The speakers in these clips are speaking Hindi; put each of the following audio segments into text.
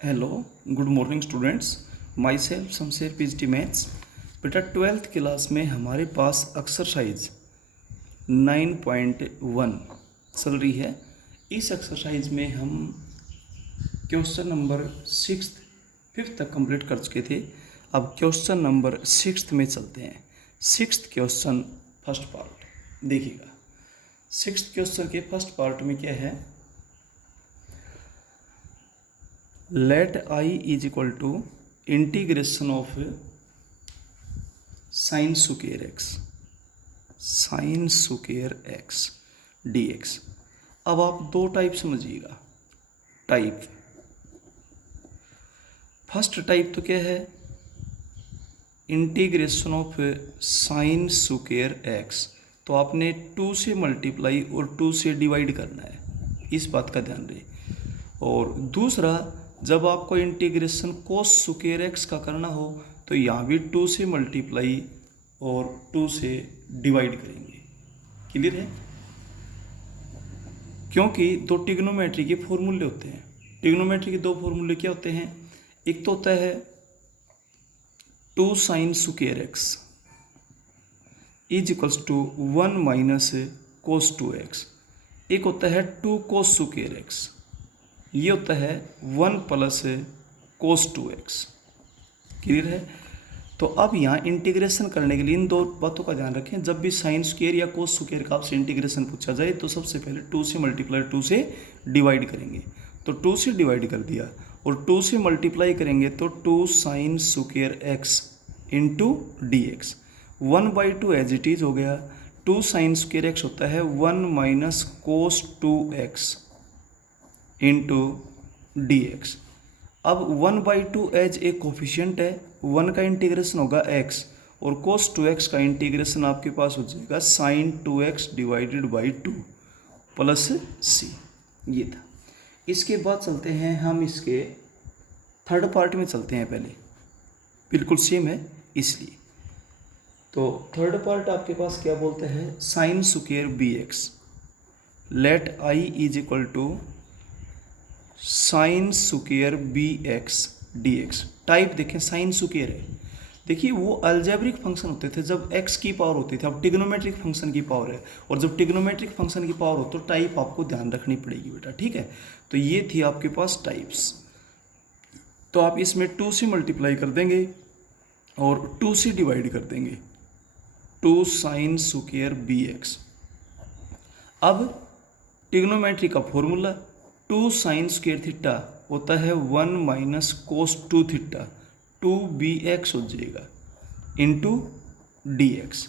Hello, good morning students. My self Shamsher PhD maths. बेटा 12th क्लास में हमारे पास एक्सरसाइज 9.1 चल रही है। इस एक्सरसाइज में हम क्वेश्चन नंबर 5th तक कंप्लीट कर चुके थे। अब क्वेश्चन नंबर 6 में चलते हैं। 6th क्वेश्चन फर्स्ट पार्ट देखिएगा। 6th क्वेश्चन के फर्स्ट पार्ट में क्या है, let I is equal to integration of sine square x d x. अब आप दो टाइप समझिएगा। टाइप फर्स्ट टाइप तो क्या है, integration of sine square x, तो आपने 2 से मल्टीप्लाई और 2 से डिवाइड करना है, इस बात का ध्यान रहे। और दूसरा, जब आपको इंटीग्रेशन कोस स्क्वायर एक्स का करना हो तो यहाँ भी 2 से मल्टीप्लाई और 2 से डिवाइड करेंगे। क्लियर है? क्योंकि दो ट्रिग्नोमेट्री के फॉर्मूले होते हैं। ट्रिग्नोमेट्री के दो फॉर्मूले क्या होते हैं, एक तो होता है 2 sine square x is equals to 1 minus cos 2x, एक होता है 2 कोस स्क्वायर एक्स, ये होता है 1 प्लस कोस 2x। क्लियर है? तो अब यहाँ इंटीग्रेशन करने के लिए इन दो बातों का ध्यान रखें। जब भी साइन स्क्वायर या कोस स्क्वायर का आपसे इंटीग्रेशन पूछा जाए तो सबसे पहले 2 से मल्टीप्लाई 2 से डिवाइड करेंगे। तो 2 से डिवाइड कर दिया और 2 से मल्टीप्लाई करेंगे तो 2 sine square x into D x. 1/2 as it is हो गया। 2 साइन स्क्वायर एक्स होता है 1 minus cos 2x into D x. अब 1/2 एज एक कोफिशियंट है, 1 का इंटीग्रेशन होगा x और cos 2x का इंटीग्रेशन आपके पास हो जाएगा sin 2x divided by 2 plus c। ये था। इसके बाद चलते हैं हम इसके थर्ड पार्ट में चलते हैं। पहले बिल्कुल सेम है इसलिए। तो थर्ड पार्ट आपके पास क्या बोलते हैं, sine square b x let I is equal to sine square b x d x. Type देखें, साइन स्क्वायर है। देखिए वो अलजेब्रिक फंक्शन होते थे जब x की पावर होती थी, अब टिग्नोमेट्रिक फंक्शन की पावर है। और जब टिग्नोमेट्रिक फंक्शन की पावर हो तो टाइप आपको ध्यान रखनी पड़ेगी बेटा, ठीक है। तो ये थी आपके पास टाइप्स। तो आप इसमें 2 से मल्टीप्लाई कर देंगे और 2 से डिवाइड कर देंगे, 2 साइन स्क्वायर बी एक्स। अब टिग्नोमेट्री का फॉर्मूला 2 साइन स्क्वायर थीटा होता है 1 माइनस कोस 2 थीटा, 2bx हो जाएगा इंटू डी एक्स।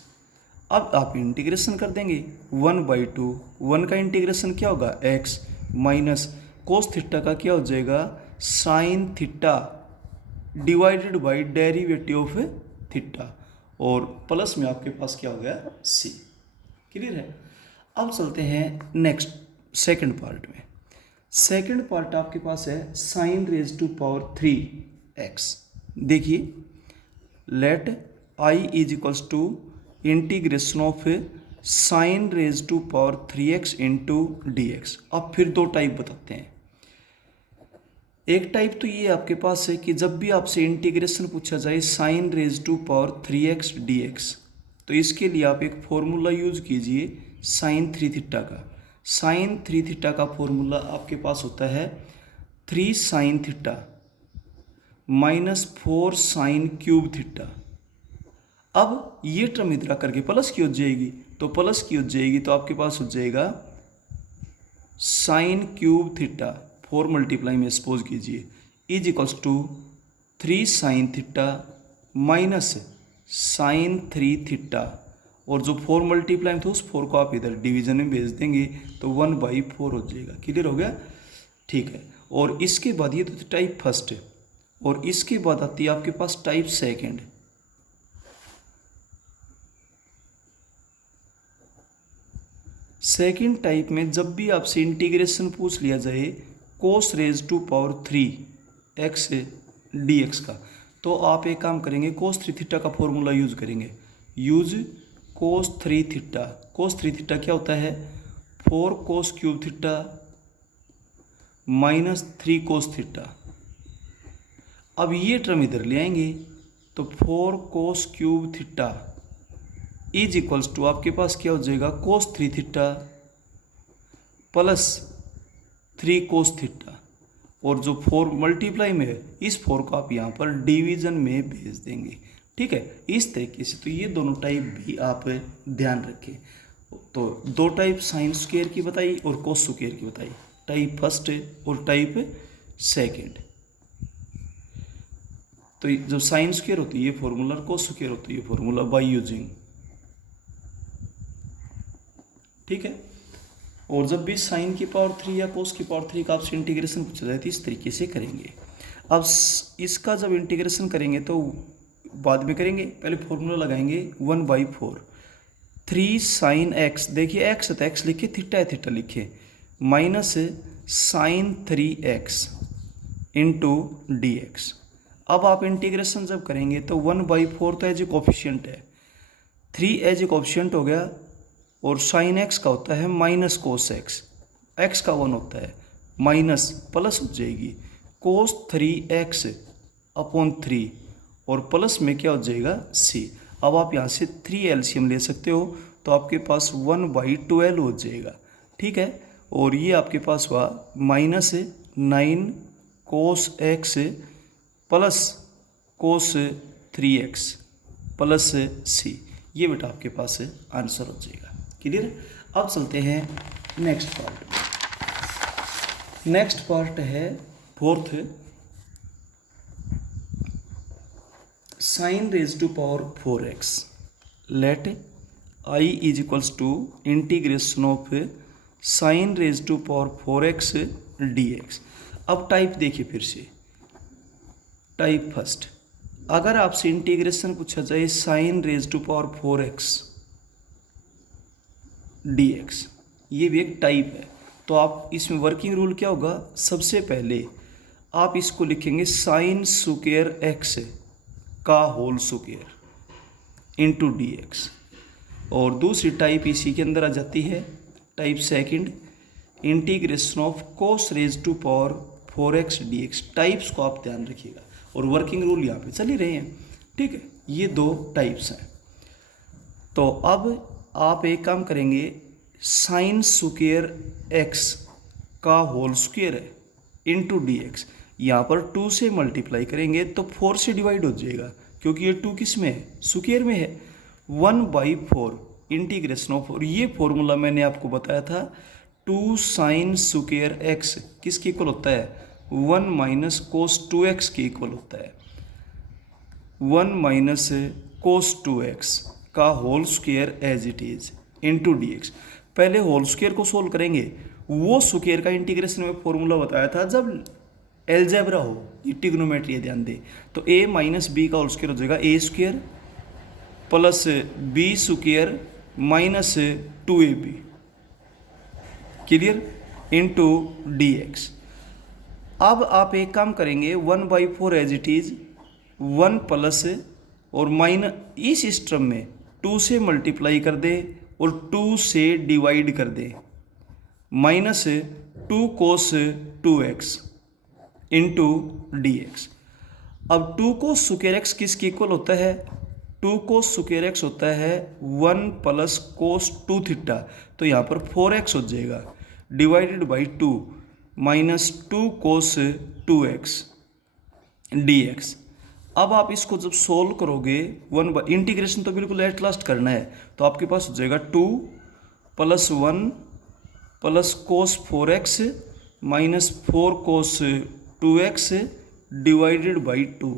अब आप इंटीग्रेशन कर देंगे 1/2, 1 का इंटीग्रेशन क्या होगा x माइनस कोस थीटा का क्या हो जाएगा sign theta divided by derivative of theta, और प्लस में आपके पास क्या हो गया c। क्लियर है? अब चलते हैं नेक्स्ट सेकंड पार्ट में। सेकंड पार्ट आपके पास है sine raise to power 3x। देखिए, let I is equals to integration of sine raise to power 3x into D x. अब फिर दो टाइप बताते हैं। एक टाइप तो ये आपके पास है कि जब भी आपसे इंटीग्रेशन पूछा जाए sine raise to power 3x d x, तो इसके लिए आप एक फॉर्मूला यूज कीजिए साइन 3 थीटा का। साइन 3 थीटा का फॉर्मूला आपके पास होता है 3 sine theta minus 4 sine cube theta. अब ये टर्म इधर करके प्लस की हो जाएगी, तो प्लस की हो जाएगी तो आपके पास हो जाएगा साइन क्यूब थीटा, 4 मल्टीप्लाई में सपोज कीजिए, is equals to 3 sine theta minus sine 3 theta, और जो 4 मल्टीप्लाई में था उस 4 को आप इधर डिवीजन में भेज देंगे तो 1/4 हो जाएगा। क्लियर हो गया? ठीक है। और इसके बाद ये तो टाइप फर्स्ट है, और इसके बाद आती है आपके पास टाइप सेकंड। सेकंड टाइप में जब भी आपसे इंटीग्रेशन पूछ लिया जाए cos raise to power 3x d x का, तो आप एक काम करेंगे, कोस 3 थीटा का फॉर्मूला यूज करेंगे। Use cos 3 theta. Cos 3 theta क्या होता है 4 cos cube theta minus 3 cos theta अब ये टर्म इधर ले आएंगे तो 4 cos cube theta is equals to आपके पास क्या हो जाएगा कोस 3 थीटा प्लस 3 कोस थीटा, और जो 4 मल्टीप्लाई में है इस 4 को आप यहाँ पर डिवीजन में भेज देंगे। ठीक है, इस तरीके से। तो ये दोनों टाइप भी आप ध्यान रखें। तो दो टाइप साइन स्क्वायर की बताई और कोस स्क्वायर की बताई, टाइप फर्स्ट और टाइप सेकंड। तो जब साइन स्क्वायर होती है ये फॉर्मूला और कोस स्क्वायर होती है ये फॉर्मूला बाय यूजिंग। ठीक है, और जब भी साइन की पावर 3 या कोस की पावर 3 का आपसे इंटीग्रेशन पूछा जाए तो इस तरीके से करेंगे। अब इसका जब इंटीग्रेशन करेंगे तो बाद में करेंगे, पहले फॉर्मूला लगाएंगे 1/4 3 साइन एक्स, देखिए एक्स है तो एक्स लिखे, थीटा है थीटा लिखे, minus sine 3x into D x. अब आप इंटीग्रेशन जब करेंगे तो 1/4 तो एज ए कोफिशियंट है, 3 एज ए कोफिशियंट हो गया, और साइन एक्स का होता है माइनस कोस एक्स, एक्स का 1 होता है, माइनस प्लस हो जाएगी कोस 3x अपॉन 3, और प्लस में क्या हो जाएगा c। अब आप यहाँ से 3 एलसीएम ले सकते हो तो आपके पास 1/12 हो जाएगा। ठीक है, और ये आपके पास हुआ माइनस 9 कोस एक्स प्लस कोस 3x प्लस c। ये बेटा आपके पास आंसर हो जाएगा। क्लियर। अब चलते हैं नेक्स्ट पार्ट। नेक्स्ट पार्ट है fourth, sine raise to power 4x let i is equals to integration of sine raise to power 4x dx। अब टाइप देखिए फिर से, टाइप फर्स्ट, अगर आपसे इंटीग्रेशन पूछा जाए sine raise to power 4x dx, ये भी एक टाइप है, तो आप इसमें वर्किंग रूल क्या होगा, सबसे पहले आप इसको लिखेंगे साइन स्क्वायर x का whole square into D x, और दूसरी टाइप इसी के अंदर आ जाती है, type second, integration of cos raise to power 4x dx। Types को आप ध्यान रखिएगा और वर्किंग रूल यहाँ पे चल ही रहे हैं। ठीक है, ये दो टाइप्स हैं। तो अब आप एक काम करेंगे, साइन स्क्वायर x का होल स्क्वायर है इंटू डी एक्स, यहाँ पर 2 से मल्टीप्लाई करेंगे तो 4 से डिवाइड हो जाएगा, क्योंकि ये 2 किस में है, स्क्वायर में है। 1/4 इंटीग्रेशन ऑफ, और ये फॉर्मूला मैंने आपको बताया था, 2 साइन स्क्वायर x किसके इक्वल होता है, 1 माइनस कोस 2x के इक्वल होता है, 1 माइनस कोस 2x का whole square as it is into D x. पहले होल स्क्वायर को सोल्व करेंगे, वो स्क्वायर का इंटीग्रेशन में फॉर्मूला बताया था जब एलजेब्रा हो, ये ट्रिग्नोमेट्री है, ध्यान दे। तो a माइनस बी का होल स्क्वायर हो जाएगा a square plus b square minus 2ab, clear, into D x. अब आप एक काम करेंगे, 1/4 एज इट इज 1 प्लस और माइनस, इस टर्म में 2 से मल्टीप्लाई कर दे और 2 से डिवाइड कर दे, माइनस 2 कोस 2x इंटू डी एक्स। अब 2 कोस स्क्वायर एक्स किसके इक्वल होता है, 2 कोस स्क्वायर एक्स होता है 1 प्लस कोस 2 थीटा, तो यहाँ पर 4x हो जाएगा, divided by 2 minus 2 cos 2x dx। अब आप इसको जब सोल्व करोगे, इंटीग्रेशन तो बिल्कुल एट लास्ट करना है, तो आपके पास हो जाएगा 2 plus 1 plus cos 4x minus 4 cos 2x divided by 2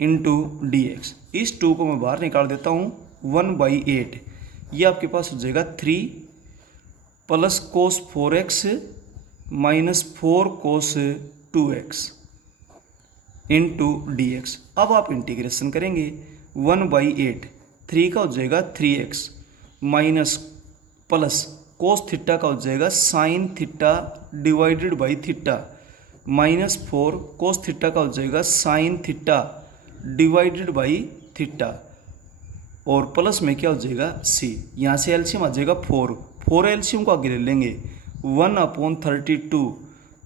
into D x. इस 2 को मैं बाहर निकाल देता हूँ, 1/8, ये आपके पास हो जाएगा 3 प्लस कोस 4x माइनस 4 कोस 2x इंटू डी एक्स। अब आप इंटीग्रेशन करेंगे, 1/8, 3 का हो जाएगा 3x minus plus cos theta का हो जाएगा sign theta divided by theta, minus 4 cos theta का हो जाएगा sign theta divided by theta, और प्लस में क्या हो जाएगा c। यहाँ से एलसीएम आ जाएगा 4 एलसीएम को आगे ले लेंगे, 1/32,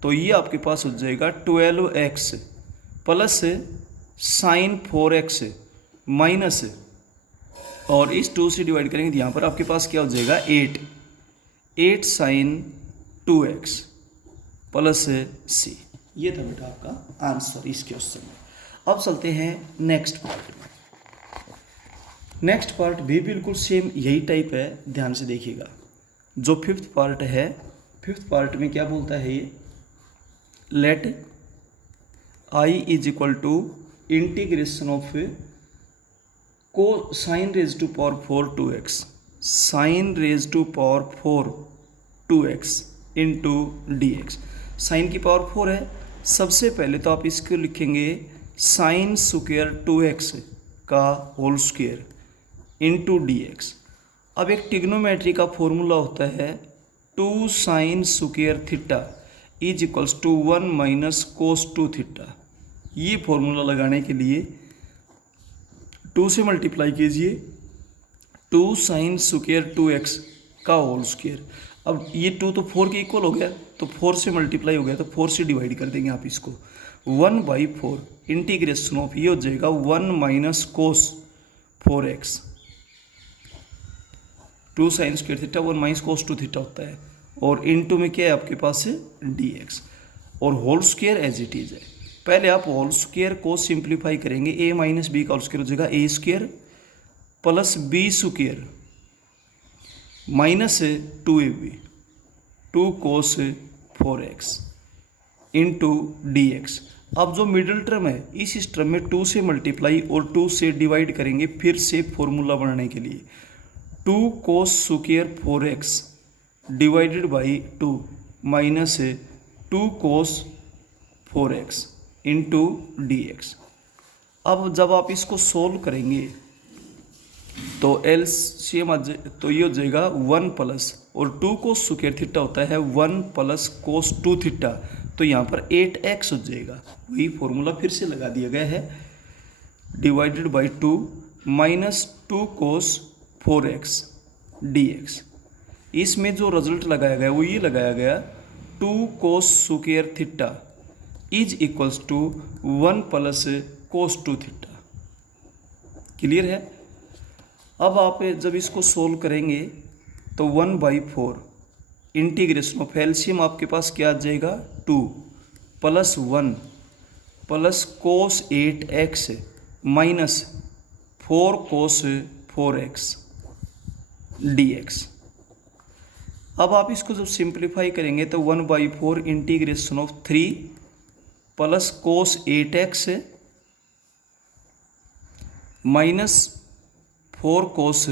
तो ये आपके पास हो जाएगा 12x plus sign 4x minus, और इस 2 से डिवाइड करेंगे तो यहाँ पर आपके पास क्या हो जाएगा 8 साइन 2x प्लस c। ये था बेटा आपका आंसर इस क्वेश्चन में। अब चलते हैं नेक्स्ट पार्ट में। नेक्स्ट पार्ट भी बिल्कुल सेम यही टाइप है, ध्यान से देखिएगा। जो फिफ्थ पार्ट है, फिफ्थ पार्ट में क्या बोलता है ये, let I is equal to integration of को sine raise to power 4 2x, sine raise to power 4 2x into D X. Sine की पावर 4 है, सबसे पहले तो आप इसको लिखेंगे साइन स्क्वायर 2x का whole square into D x. अब एक ट्रिग्नोमेट्री का फॉर्मूला होता है 2 sine square theta is equals to 1 minus cos 2 theta. ये फॉर्मूला लगाने के लिए 2 से मल्टीप्लाई कीजिए 2 साइन स्क्वायर 2x का होल स्क्वायर। अब ये 2 तो 4 के इक्वल हो गया, तो 4 से मल्टीप्लाई हो गया, तो 4 से डिवाइड कर देंगे आप इसको। 1/4 इंटीग्रेशन ऑफ ये हो जाएगा 1 माइनस कोस 4x, 2 sine square theta 1 minus cos 2 theta होता है, और इनटू में क्या है आपके पास है dx, और whole square as it is है। पहले आप होल स्क्वायर को सिंप्लीफाई करेंगे, a माइनस बी का होल स्क्वायर हो जाएगा a square plus b square minus 2ab 2 cos 4x into D x. अब जो मिडिल टर्म है इस टर्म में 2 से मल्टीप्लाई और 2 से डिवाइड करेंगे फिर से फॉर्मूला बनाने के लिए। 2 cos square 4x divided by 2 minus 2 cos 4x into D x. अब जब आप इसको सोल्व करेंगे तो एलसीएम तो ये हो जाएगा 1 प्लस, और 2 कोस स्क्वायर थीटा होता है 1 प्लस कोस 2 थीटा, तो यहाँ पर 8x हो जाएगा। वही फॉर्मूला फिर से लगा दिया गया है, divided by 2 minus 2 cos 4x dx। इसमें जो रिजल्ट लगाया गया वो ये लगाया गया 2 cos square theta is equals to 1 plus cos 2 theta. Clear है। अब आप जब इसको सोल्व करेंगे तो 1/4 इंटीग्रेशन ऑफ एलसीएम आपके पास क्या आ जाएगा 2 प्लस 1 प्लस कोस 8x माइनस 4 कोस 4x dx। अब आप इसको जब सिंप्लीफाई करेंगे तो 1/4 integration of 3 plus cos 8x minus 4 cos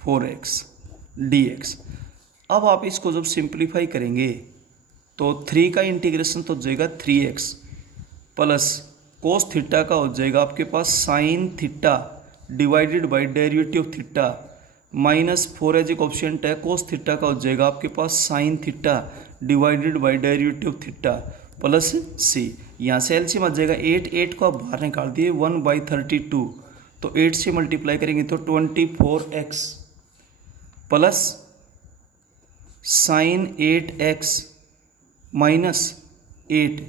4x dx। अब आप इसको जब सिंप्लीफाई करेंगे तो 3 का इंटीग्रेशन तो हो जाएगा 3x प्लस कोस थीटा का हो जाएगा आपके पास sine theta divided by derivative of theta minus 4 as एक ऑप्शन है, कोस थीटा का हो जाएगा आपके पास sine theta divided by derivative of theta plus c। यहाँ से एलसीएम आ जाएगा 8 को आप बाहर निकाल दिए 1/32, तो 8 से मल्टीप्लाई करेंगे तो 24x plus sign 8x minus 8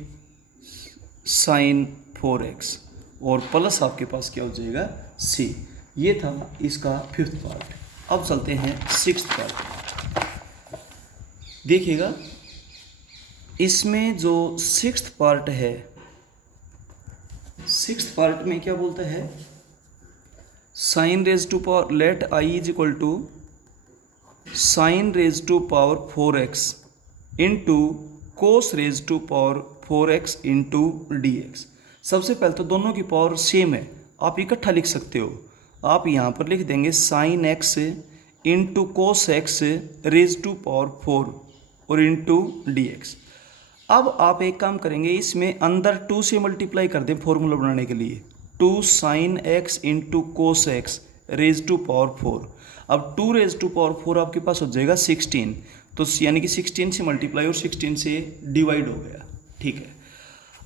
sign 4x, और प्लस आपके पास क्या हो जाएगा c। ये था इसका फिफ्थ पार्ट। अब चलते हैं सिक्स्थ पार्ट। देखिएगा इसमें जो सिक्स्थ पार्ट है, सिक्स्थ पार्ट में क्या बोलता है, sine raise to power let I is equal to sine raise to power 4x into cos raise to power 4x into D x. सबसे पहले तो दोनों की पावर सेम है, आप इकट्ठा लिख सकते हो। आप यहाँ पर लिख देंगे sine x into cos x raise to power 4 और इंटू डी एक्स। अब आप एक काम करेंगे, इसमें अंदर 2 से मल्टीप्लाई कर दें फॉर्मूला बनाने के लिए, 2 sine x into cos x raise to power 4। अब 2 रेज टू पावर 4 आपके पास हो जाएगा 16, तो यानी कि 16 से मल्टीप्लाई और 16 से डिवाइड हो गया। ठीक है।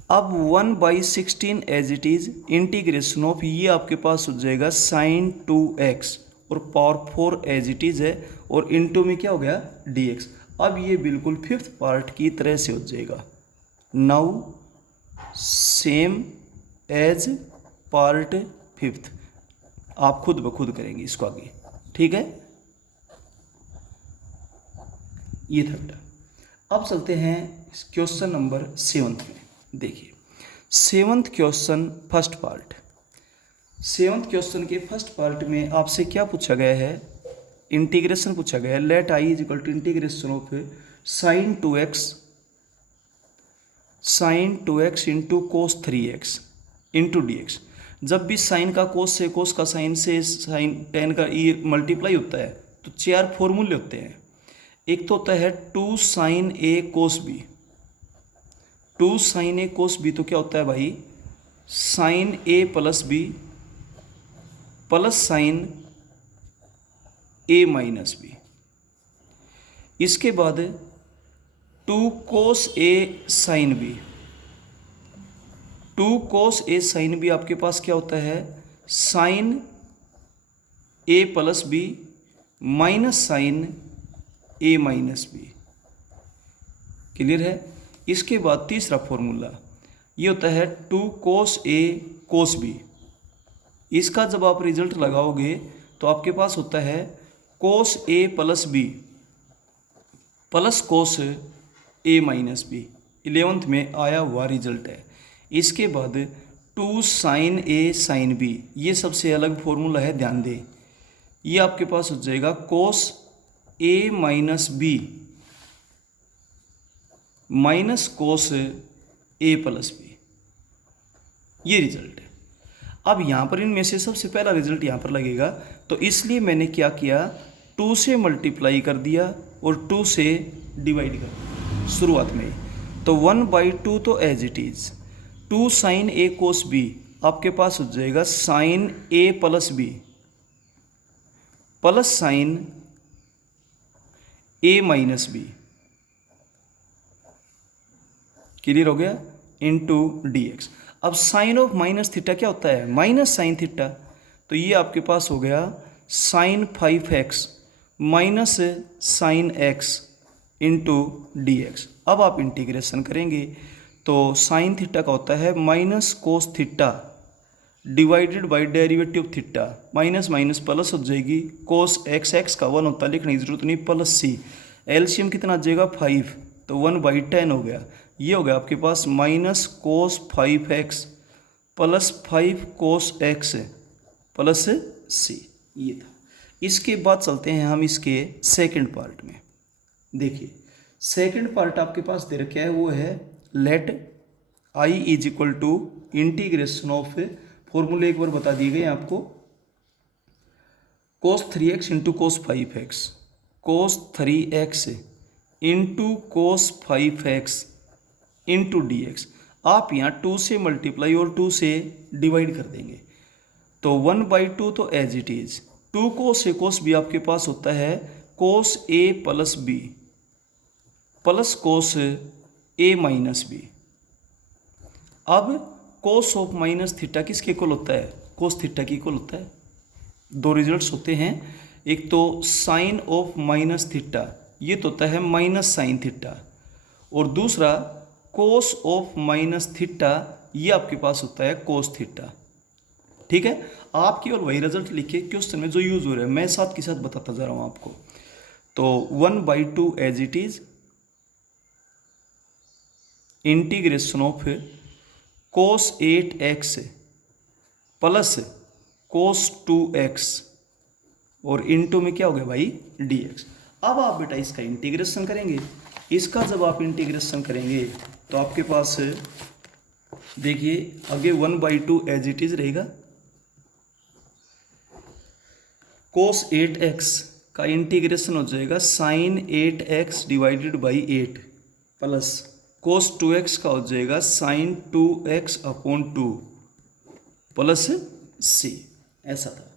अब 1/16 as it is integration of ये आपके पास हो जाएगा साइन 2x और पावर 4 एज इट इज है, और इनटू में क्या हो गया dx। अब ये बिल्कुल फिफ्थ पार्ट की तरह से हो जाएगा। Now same as part fifth. आप खुद ब खुद करेंगे इसको आगे, ठीक है। ये था। अब चलते हैं क्वेश्चन नंबर 7 में। देखिए 7th question first part. 7th question के फर्स्ट पार्ट में आपसे क्या पूछा गया है, इंटीग्रेशन पूछा गया है। Let I is equal to integration of sine 2x into cos 3x into dx। जब भी साइन का कोस से, कोस का साइन से, साइन टेन का ये मल्टीप्लाई होता है तो 4 फॉर्मूले होते हैं। एक तो होता है 2 sine a cos B. 2 sine a cos B तो क्या होता है भाई, sign a plus b plus sine a minus B. इसके बाद 2 कोस ए साइन बी। 2 कोस ए साइन बी आपके पास क्या होता है, sign a plus b minus sign a minus b. Clear है। इसके बाद तीसरा फॉर्मूला ये होता है 2 कोस ए कोस बी। इसका जब आप रिजल्ट लगाओगे तो आपके पास होता है cos a plus b plus cos a minus B. 11th में आया हुआ रिजल्ट है। इसके बाद 2 साइन ए साइन बी, ये सबसे अलग फॉर्मूला है, ध्यान दें। ये आपके पास हो जाएगा कोस a minus b minus cos a plus b. ये रिजल्ट है। अब यहाँ पर इनमें से सबसे पहला रिजल्ट यहाँ पर लगेगा, तो इसलिए मैंने क्या किया, 2 से मल्टीप्लाई कर दिया और 2 से डिवाइड कर दिया शुरुआत में। तो 1/2 तो as it is 2 sine a cos b आपके पास हो जाएगा sine a plus b plus sine a minus b. Clear हो गया, इनटू dx। अब साइन ऑफ माइनस थीटा क्या होता है, माइनस साइन थीटा। तो ये आपके पास हो गया sine 5x minus sine x into dx। अब आप इंटीग्रेशन करेंगे तो साइन थीटा का होता है minus cos theta divided by derivative of theta. Minus minus plus हो जाएगी, कोस x का 1 होता है, लिखने की जरूरत नहीं, प्लस c। एलसीएम कितना आ जाएगा 5, तो 1/10 हो गया। ये हो गया आपके पास माइनस कोस 5x प्लस 5 कोस x प्लस c। ये था। इसके बाद चलते हैं हम इसके सेकंड पार्ट में। देखिए सेकंड पार्ट आपके पास दे रखा है, वो है let I is equal to integration of, फॉर्मूले एक बार बता दिए गए आपको, cos 3x into cos 5x, cos 3x into cos 5x into dx। आप यहाँ 2 से मल्टीप्लाई और 2 से डिवाइड कर देंगे तो 1/2 तो as it is. 2 cos a cos b आपके पास होता है cos a plus b plus cos a minus b. अब कोस ऑफ माइनस थीटा किसके इक्वल होता है, कोस थीटा की इक्वल होता है। 2 रिजल्ट्स होते हैं, एक तो साइन ऑफ माइनस थीटा, ये तो होता है माइनस साइन थीटा, और दूसरा कोस ऑफ माइनस थीटा, ये आपके पास होता है कोस थीटा। ठीक है। आप केवल वही रिजल्ट लिखिए क्वेश्चन में जो यूज हो रहा है, मैं साथ के साथ बताता जा रहा हूँ आपको। तो 1/2 as it is integration of cos 8x plus cos 2x और इनटू में क्या हो गया भाई dx। अब आप बेटा इसका इंटीग्रेशन करेंगे। इसका जब आप इंटीग्रेशन करेंगे तो आपके पास देखिए आगे 1/2 एज इट इज रहेगा। कोस 8x का इंटीग्रेशन हो जाएगा sine 8x divided by 8 plus cos 2x का हो जाएगा sign 2x upon 2 plus c। ऐसा था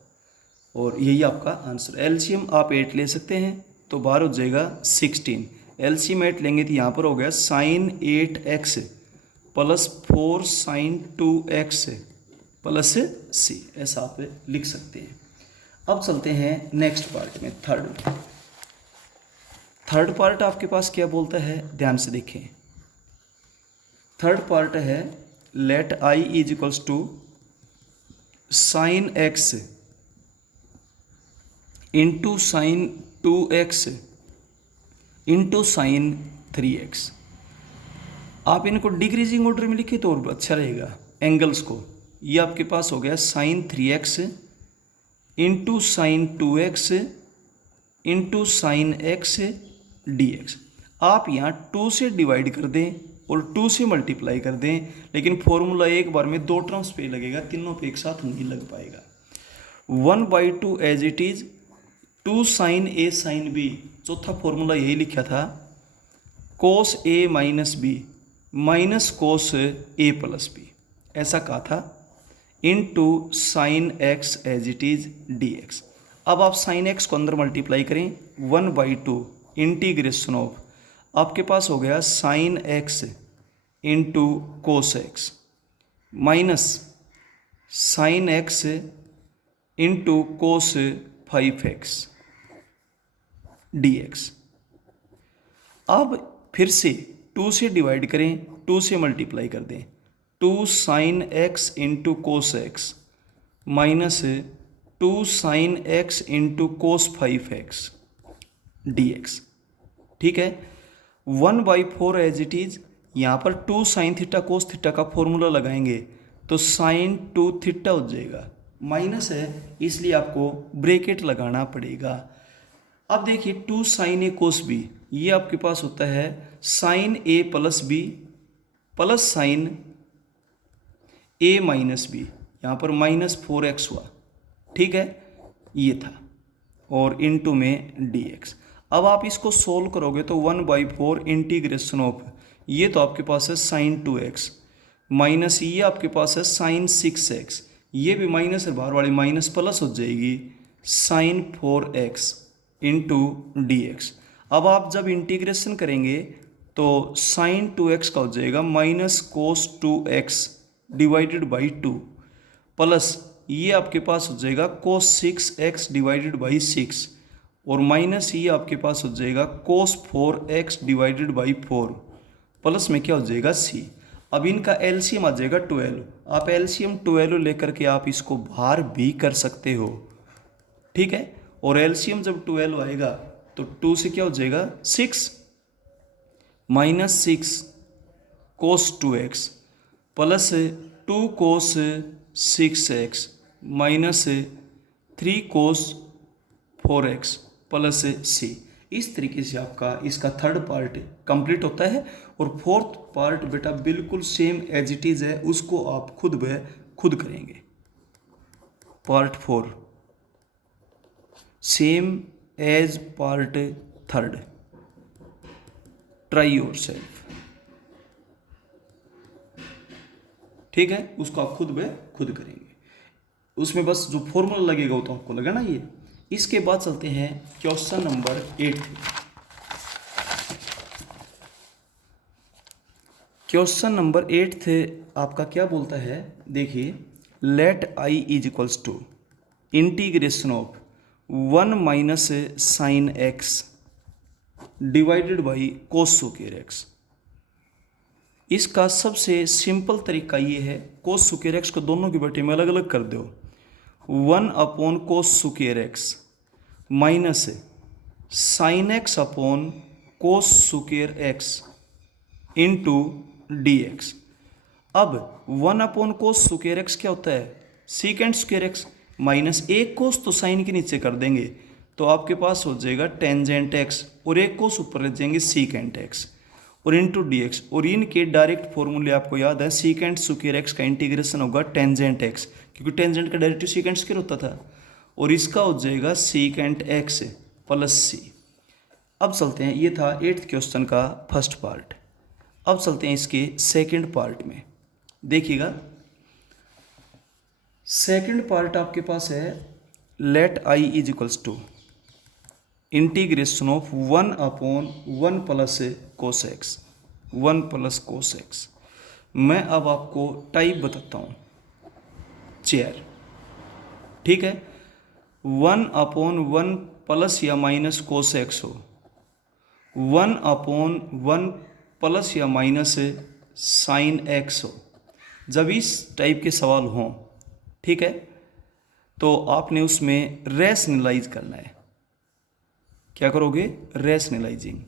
और यही आपका आंसर। एलसीएम आप 8 ले सकते हैं तो बाहर हो जाएगा 16। एलसीएम 8 लेंगे तो यहाँ पर हो गया sine 8x plus 4 sine 2x plus c। ऐसा आप लिख सकते हैं। अब चलते हैं नेक्स्ट पार्ट में, थर्ड पार्ट आपके पास क्या बोलता है, ध्यान से देखें। थर्ड पार्ट है let I is equals to sine x into sine 2x into sine 3x। आप इनको डिक्रीजिंग ऑर्डर में लिखे तो और अच्छा रहेगा एंगल्स को। ये आपके पास हो गया sine 3x into sine 2x into sine x dx। आप यहाँ 2 से डिवाइड कर दें और 2 से मल्टीप्लाई कर दें, लेकिन फॉर्मूला एक बार में 2 टर्म्स पे लगेगा, तीनों पे एक साथ नहीं लग पाएगा। 1/2 as it is 2 sine a sine b. चौथा फॉर्मूला यही लिखा था, cos a minus b minus cos a plus b, ऐसा कहा था, into sine x as it is dx। अब आप साइन एक्स को अंदर मल्टीप्लाई करें, 1/2 इंटीग्रेशन ऑफ, आपके पास हो गया sign x into cos x minus sine x into cos 5x dx। अब फिर से 2 से डिवाइड करें, 2 से मल्टीप्लाई कर दें, 2 sine x into cos x minus 2 sine x into cos 5x dx। ठीक है, 1/4 एज इट इज। यहाँ पर 2 साइन थीटा कोस थीटा का फॉर्मूला लगाएंगे तो साइन 2 थीटा हो जाएगा, माइनस है इसलिए आपको ब्रैकेट लगाना पड़ेगा। अब देखिए 2 साइन ए कोस बी, ये आपके पास होता है sign a plus b plus sine a minus B, यहाँ पर -4x हुआ। ठीक है, ये था, और इनटू में dx। अब आप इसको सोल्व करोगे तो 1/4 इंटीग्रेशन ऑफ, ये तो आपके पास है साइन 2x माइनस ये आपके पास है साइन 6x, ये भी माइनस है बाहर वाली, माइनस प्लस हो जाएगी साइन 4x इंटू dx। अब आप जब इंटीग्रेशन करेंगे तो साइन 2x का हो जाएगा minus cos 2x divided by 2 plus ये आपके पास हो जाएगा कोस 6x डिवाइडेड बाई 6 और माइनस ये आपके पास हो जाएगा कोस 4x डिवाइडेड बाई 4 प्लस में क्या हो जाएगा c। अब इनका एलसीएम आ जाएगा 12। आप एलसीएम 12 लेकर के आप इसको बाहर भी कर सकते हो। ठीक है, और एलसीएम जब 12 आएगा तो 2 से क्या हो जाएगा 6 -6 कोस 2x प्लस 2 कोस 6x माइनस 3 कोस 4x प्लस c। इस तरीके से आपका इसका थर्ड पार्ट कंप्लीट होता है, और फोर्थ पार्ट बेटा बिल्कुल सेम एज इट इज़ है, उसको आप खुद ब खुद करेंगे। Part 4 same as part third, try yourself. ठीक है, उसको आप खुद ब खुद करेंगे, उसमें बस जो फॉर्मूला लगेगा वो तो आपको लगाना ही है। इसके बाद चलते हैं क्वेश्चन नंबर 8। क्वेश्चन नंबर 8 थे आपका क्या बोलता है, देखिए, let I is equals to integration of 1 minus sine x divided by cos square x. इसका सबसे सिंपल तरीका ये है, कोस स्क्वायर एक्स को दोनों की बटे में अलग अलग कर दो, 1 कोस square x minus sine x upon cos square x into dx। अब 1 कोस स्क्वायर एक्स क्या होता है, सीकेंट स्क्वायर एक्स माइनस एक कोस तो साइन के नीचे कर देंगे तो आपके पास हो जाएगा टेंजेंट एक्स, और एक कोस ऊपर रख जाएंगे सीकेंट एक्स, और इंटू dx। और इनके डायरेक्ट फॉर्मूले आपको याद है, सीकेंट स्क्वायर एक्स का इंटीग्रेशन होगा टेंजेंट एक्स, क्योंकि टेंजेंट का डायरेक्टिव सीकेंट स्क्वायर होता था, और इसका हो जाएगा सीकेंट एक्स प्लस c। अब चलते हैं, ये था 8th क्वेश्चन का फर्स्ट पार्ट। अब चलते हैं इसके सेकंड पार्ट में। देखिएगा, सेकंड पार्ट आपके पास है, let I is equals to integration of 1/1 plus cos x, 1 plus cos x. मैं अब आपको टाइप बताता हूँ, चेयर। ठीक है, 1/1 प्लस या माइनस कोस एक्स हो, 1/1 प्लस या माइनस साइन एक्स हो, जब इस टाइप के सवाल हों, ठीक है, तो आपने उसमें रैशनलाइज करना है। क्या करोगे? रैशनलाइजिंग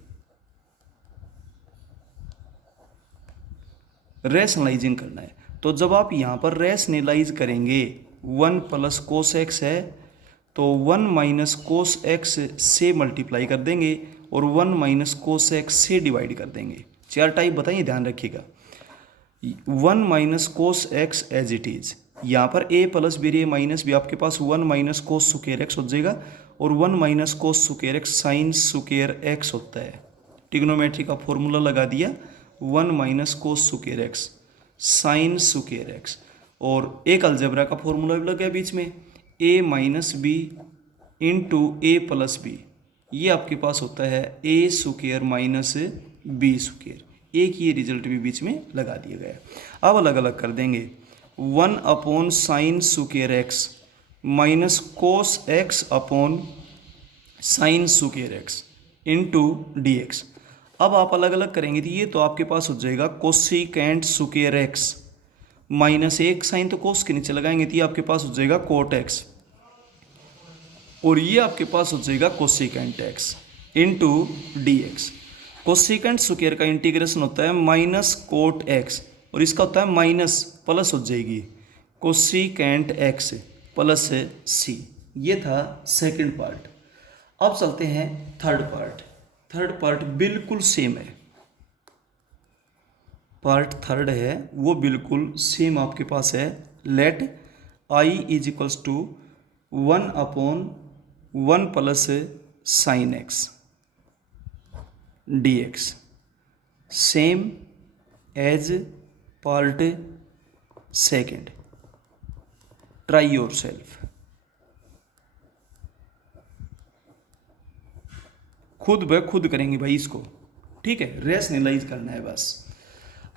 करना है। तो जब आप यहाँ पर रैशनलाइज करेंगे, 1 प्लस कोस एक्स है तो 1 माइनस कोस एक्स से मल्टीप्लाई कर देंगे और 1 माइनस कोस एक्स से डिवाइड कर देंगे। 4 टाइप बताइए, ध्यान रखिएगा। 1 minus cos x as it is, यहाँ पर a plus b minus b, आपके पास 1 माइनस कोस स्क्वायर एक्स हो जाएगा और 1 minus cos square x sine square x होता है। ट्रिग्नोमेट्री का फॉर्मूला लगा दिया, 1 minus cos square x sine square x, और एक अलजेब्रा का फॉर्मूला भी लग गया बीच में, a minus b into a plus b, ये आपके पास होता है a square minus b square. एक ये रिजल्ट भी बीच में लगा दिया गया। अब अलग अलग कर देंगे, 1 upon sign square x minus cos x upon sign square x into D x. अब आप अलग अलग करेंगे तो ये तो आपके पास हो जाएगा कोसिकेंट स्क्वायर एक्स माइनस एक साइन तो कोस के नीचे लगाएंगे तो ये आपके पास हो जाएगा कोट एक्स, और ये आपके पास हो जाएगा cosecant x into D x. Cosecant square का इंटीग्रेशन होता है माइनस कोट एक्स, और इसका होता है माइनस, प्लस हो जाएगी कोसिकेंट एक्स प्लस सी। ये था सेकंड पार्ट। अब चलते हैं थर्ड पार्ट। थर्ड पार्ट बिल्कुल सेम है, पार्ट थर्ड है वो बिल्कुल सेम आपके पास है। Let I is equals to 1 upon 1 plus sine x d x, same as part second. Try yourself, खुद ब खुद करेंगे भाई इसको, ठीक है, रैशनलाइज करना है बस।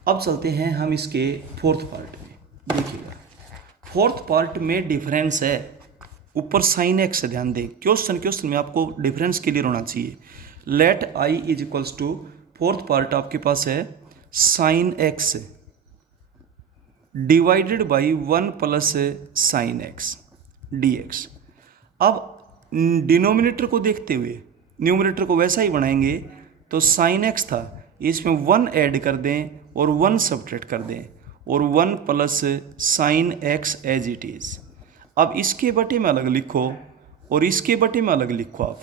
अब चलते हैं हम इसके फोर्थ पार्ट में। देखिएगा फोर्थ पार्ट में डिफरेंस है, ऊपर साइन एक्स है, ध्यान दें, क्वेश्चन में आपको डिफरेंस क्लियर होना चाहिए। Let I is equals to, fourth part आपके पास है sine x divided by 1 plus sine x d x. अब डिनोमिनेटर को देखते हुए न्यूमरेटर को वैसा ही बनाएंगे, तो साइन एक्स था, इसमें 1 ऐड कर दें और 1 सब्ट्रैक्ट कर दें और 1 plus sine x as it is. अब इसके बटे में अलग लिखो और इसके बटे में अलग लिखो आप,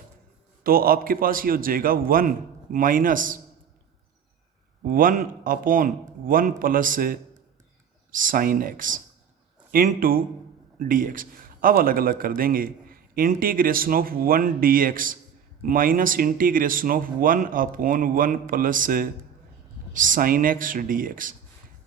तो आपके पास ये हो जाएगा 1 minus 1 upon 1 plus sine x into D x. अब अलग अलग कर देंगे, integration of 1 D x minus integration of 1 upon 1 plus sine x d x.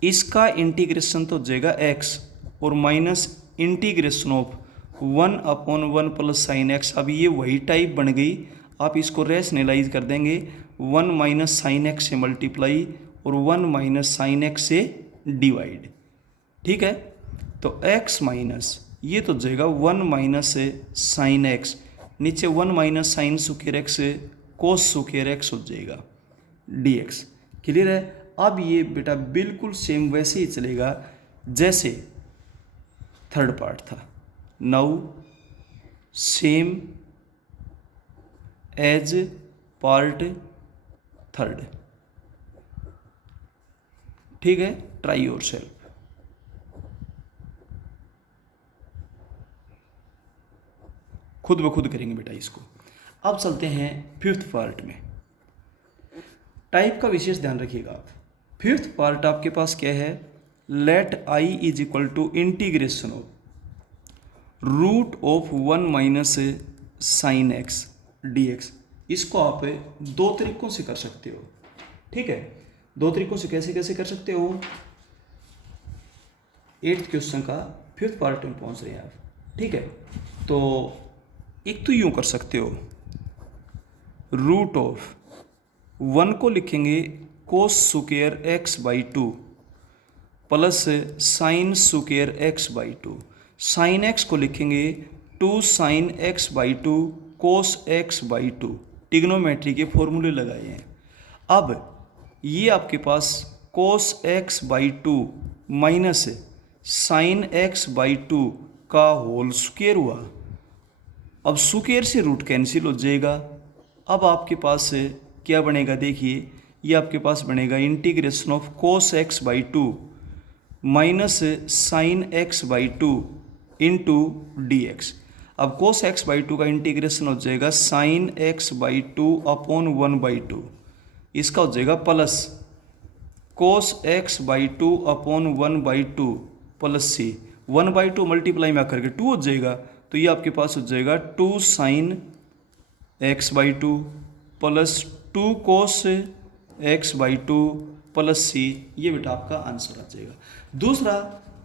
इसका इंटीग्रेशन तो हो जाएगा एक्स और minus integration of 1 upon 1 plus sine x. अब ये वही टाइप बन गई, आप इसको रैशनलाइज कर देंगे, 1 माइनस साइन एक्स से मल्टीप्लाई और 1 माइनस साइन एक्स से डिवाइड, ठीक है। तो x माइनस ये तो हो जाएगा 1 माइनस साइन एक्स, नीचे 1 माइनस साइन स्क्वायर एक्स कोस स्क्वायर एक्स हो जाएगा डी एक्स। क्लियर है। अब ये बेटा बिल्कुल सेम वैसे ही चलेगा जैसे थर्ड पार्ट था। Now same as part third, ठीक है। Try yourself. खुद ब खुद करेंगे बेटा इसको। अब चलते हैं फिफ्थ पार्ट में। टाइप का विशेष ध्यान रखिएगा आप। फिफ्थ पार्ट आपके पास क्या है, let I is equal to integration of root of 1 minus sine x d x. इसको आप दो तरीकों से कर सकते हो, ठीक है। दो तरीकों से कैसे कैसे कर सकते हो, 8th क्वेश्चन का फिफ्थ पार्ट में पहुंच रहे हैं आप, ठीक है। तो एक तो यूं कर सकते हो, रूट ऑफ 1 को लिखेंगे cos square X by 2 plus sine square X by 2। Sine X को लिखेंगे 2 sine X by 2 cos x by 2। Trigonometry के फॉर्मूले लगाए हैं। अब ये आपके पास cos x by 2 minus sine X by 2 का होल स्क्वायर हुआ। अब स्क्वायर से रूट कैंसिल हो जाएगा। अब आपके पास क्या बनेगा, देखिए ये आपके पास बनेगा integration of cos x by 2 minus sine X by 2 into D x. अब कोस एक्स बाई 2 का इंटीग्रेशन हो जाएगा साइन एक्स बाई 2 अपॉन 1/2, इसका हो जाएगा plus cos x by 2 upon 1/2 plus c 1/2 multiply में आकर के 2 हो जाएगा, तो ये आपके पास हो जाएगा 2 sine X by 2 plus 2 cos x by 2 plus C. ये बेटा आपका आंसर आ जाएगा। दूसरा,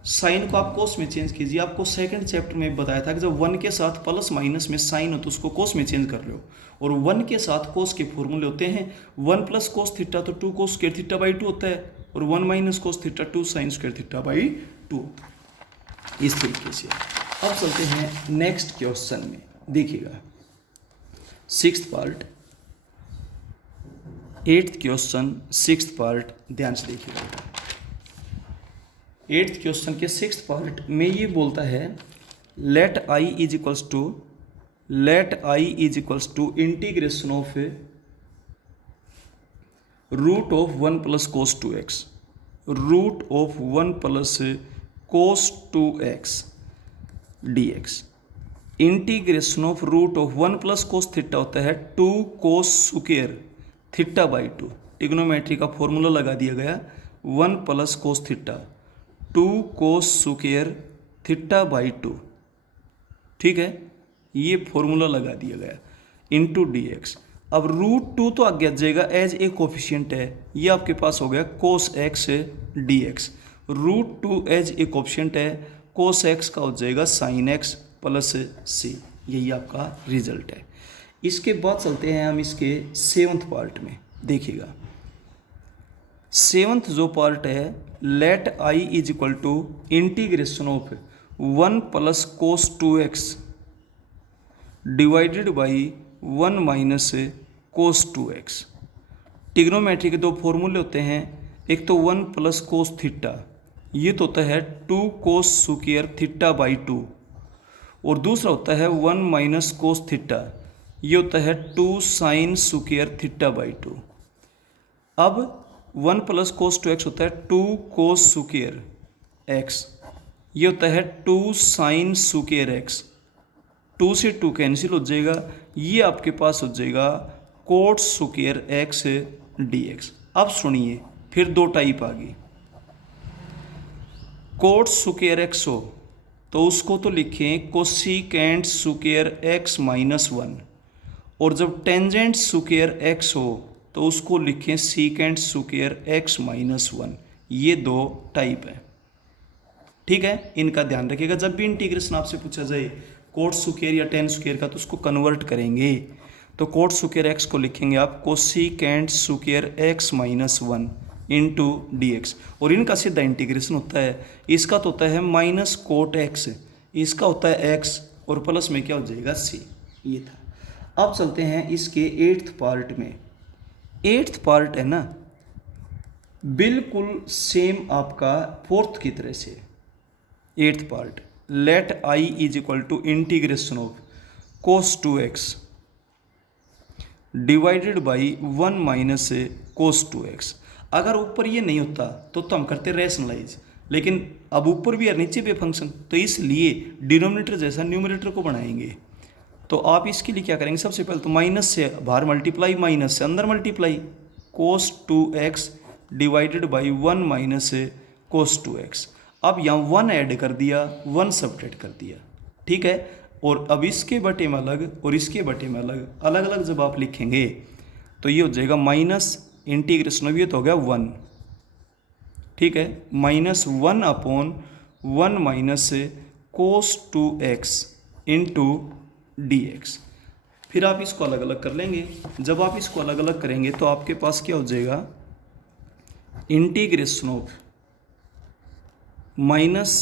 साइन को आप कोस में चेंज कीजिए। आपको सेकंड चैप्टर में बताया था कि जब 1 के साथ प्लस माइनस में साइन हो तो उसको कोस में चेंज कर लो, और 1 के साथ कोस के फॉर्मूले होते हैं 1 प्लस कोस थीटा तो 2 कोस स्क्वायर थीटा बाई 2 होता है, और 1 minus cos theta 2 sine square theta by 2। इस तरीके से अब चलते हैं नेक्स्ट क्वेश्चन में। देखिएगा 6th part, 8th question 6th part, ध्यान से देखिएगा। 8th क्वेश्चन के 6th पार्ट में ये बोलता है let I is equals to integration of root of 1 plus cos 2x, root of 1 plus cos 2x dx। Integration of root of 1 plus cos theta होता है 2 cos square theta by 2। Trigonometry का फॉर्मूला लगा दिया गया 1 plus cos theta 2 cos square theta by 2, ठीक है, ये फॉर्मूला लगा दिया गया इंटू डी एक्स। अब रूट 2 तो आगे आ जाएगा एज ए कोफिशिएंट है, ये आपके पास हो गया cos x d x. Root 2 as a coefficient है, कोस एक्स का हो जाएगा साइन एक्स प्लस सी। यही आपका रिजल्ट है। इसके बाद चलते हैं हम इसके 7th पार्ट में। देखिएगा 7th जो पार्ट है let I is equal to integration of 1 plus cos 2x divided by 1 minus cos 2x। Trigonometry के दो फॉर्मूले होते हैं, एक तो 1 प्लस कोस थीटा, ये तो होता है 2 कोस स्क्वायर थीटा बाई 2, और दूसरा होता है 1 माइनस कोस थीटा, ये होता है 2 साइन स्क्वायर थीटा बाई 2। अब 1 प्लस कोस 2x होता है 2 कोस स्क्वायर x, ये होता है 2 साइन स्क्वायर x। 2 से 2 कैंसिल हो जाएगा, ये आपके पास हो जाएगा कोट स्क्वायर x dx। अब सुनिए फिर दो टाइप आ गई। कोट स्क्वायर x हो तो उसको तो लिखें कोसिकेंट स्क्वायर x माइनस 1, और जब टेंजेंट स्क्वायर x हो तो उसको लिखें सीकेंट स्क्वायर x माइनस 1। ये दो टाइप है, ठीक है, इनका ध्यान रखिएगा। जब भी इंटीग्रेशन आपसे पूछा जाए कोट स्क्वायर या टेन स्क्वायर का तो उसको कन्वर्ट करेंगे, तो कोट स्क्वायर x को लिखेंगे आप cosecant square x minus 1 into D x, और इनका सीधा इंटीग्रेशन होता है। इसका तो होता है माइनस कोट x, इसका होता है x, और प्लस में क्या हो जाएगा c। ये था। अब चलते हैं इसके 8th पार्ट में। 8th पार्ट है ना बिल्कुल सेम आपका 4th की तरह से। 8th part let I is equal to integration of cos 2x divided by 1 minus cos 2x। अगर ऊपर ये नहीं होता तो हम करते रैशनलाइज, लेकिन अब ऊपर भी और नीचे भी फंक्शन, तो इसलिए डिनोमिनेटर जैसा न्यूमरेटर को बनाएंगे। तो आप इसके लिए क्या करेंगे, सबसे पहले तो माइनस से बाहर मल्टीप्लाई, माइनस से अंदर multiply, cos 2x divided by 1 minus cos 2x। अब यहाँ 1 ऐड कर दिया, 1 सब्ट्रैक्ट कर दिया, ठीक है। और अब इसके बटे में अलग और इसके बटे में अलग, अलग अलग जब आप लिखेंगे तो ये हो जाएगा माइनस इंटीग्रेशन ऑफ, ये तो हो गया 1, ठीक है, minus 1 upon 1 minus cos 2x into D x. फिर आप इसको अलग अलग कर लेंगे। जब आप इसको अलग अलग करेंगे तो आपके पास क्या हो जाएगा, integration of minus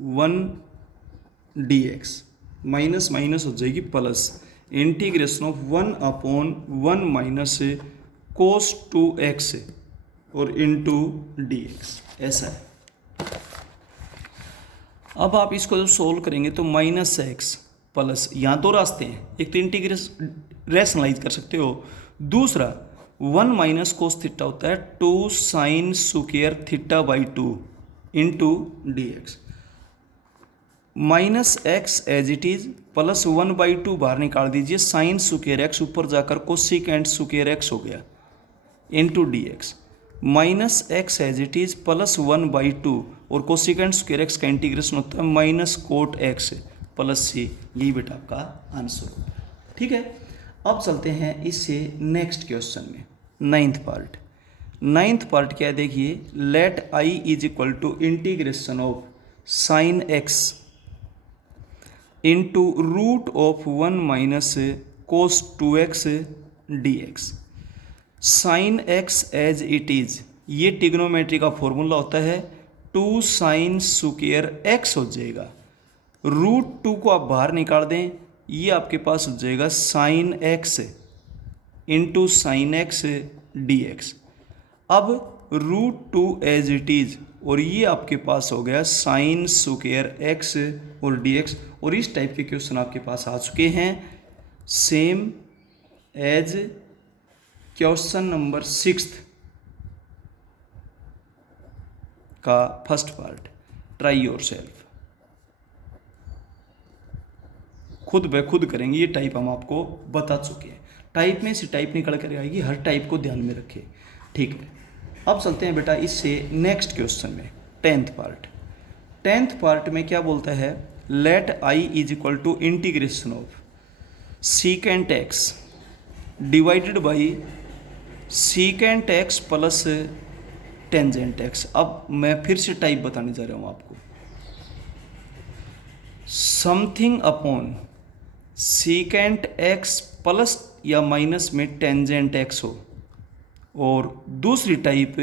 1 D x, minus minus हो जाएगी plus integration of 1 upon 1 minus cos 2x और इंटू डी एक्स। ऐसा है। अब आप इसको जब सोल्व करेंगे तो माइनस एक्स प्लस, यहाँ दो रास्ते हैं, एक तो इंटीग्रेस रैशनलाइज कर सकते हो, दूसरा 1 माइनस कोस थीटा होता है 2 sine square theta by 2 into D x. Minus x as it is plus 1/2 बाहर निकाल दीजिए, साइन स्क्वायर एक्स ऊपर जाकर कोसिकेंट स्क्वायर एक्स हो गया into D x. Minus x as it is plus 1/2 और कोसिकेंट स्क्वायर एक्स का इंटीग्रेशन होता है minus cot x plus c. यही बेटा आपका आंसर होगा। ठीक है, अब चलते हैं इससे नेक्स्ट क्वेश्चन में, नाइन्थ पार्ट क्या है देखिए, let I is equal to integration of sine x into root of 1 minus cos 2x dx। Sine x as it is, ये टिग्नोमेट्री का फॉर्मूला होता है 2 साइन स्क्वायर एक्स हो जाएगा, रूट 2 को आप बाहर निकाल दें, ये आपके पास हो जाएगा sine x into sign x d x. अब रूट 2 एज इट इज और ये आपके पास हो गया साइन स्क्वायर एक्स और डी एक्स। और इस टाइप के क्वेश्चन आपके पास आ चुके हैं सेम एज क्वेश्चन नंबर 6 का first part, try yourself. खुद ब खुद करेंगे, ये टाइप हम आपको बता चुके हैं, टाइप में से टाइप निकल कर आएगी, हर टाइप को ध्यान में रखें। ठीक है, अब चलते हैं बेटा इससे नेक्स्ट क्वेश्चन में, 10th पार्ट में क्या बोलता है, let I is equal to integration of secant x divided by secant x plus tangent x. अब मैं फिर से टाइप बताने जा रहा हूँ आपको, something upon secant x plus या माइनस में टेंजेंट एक्स हो, और दूसरी type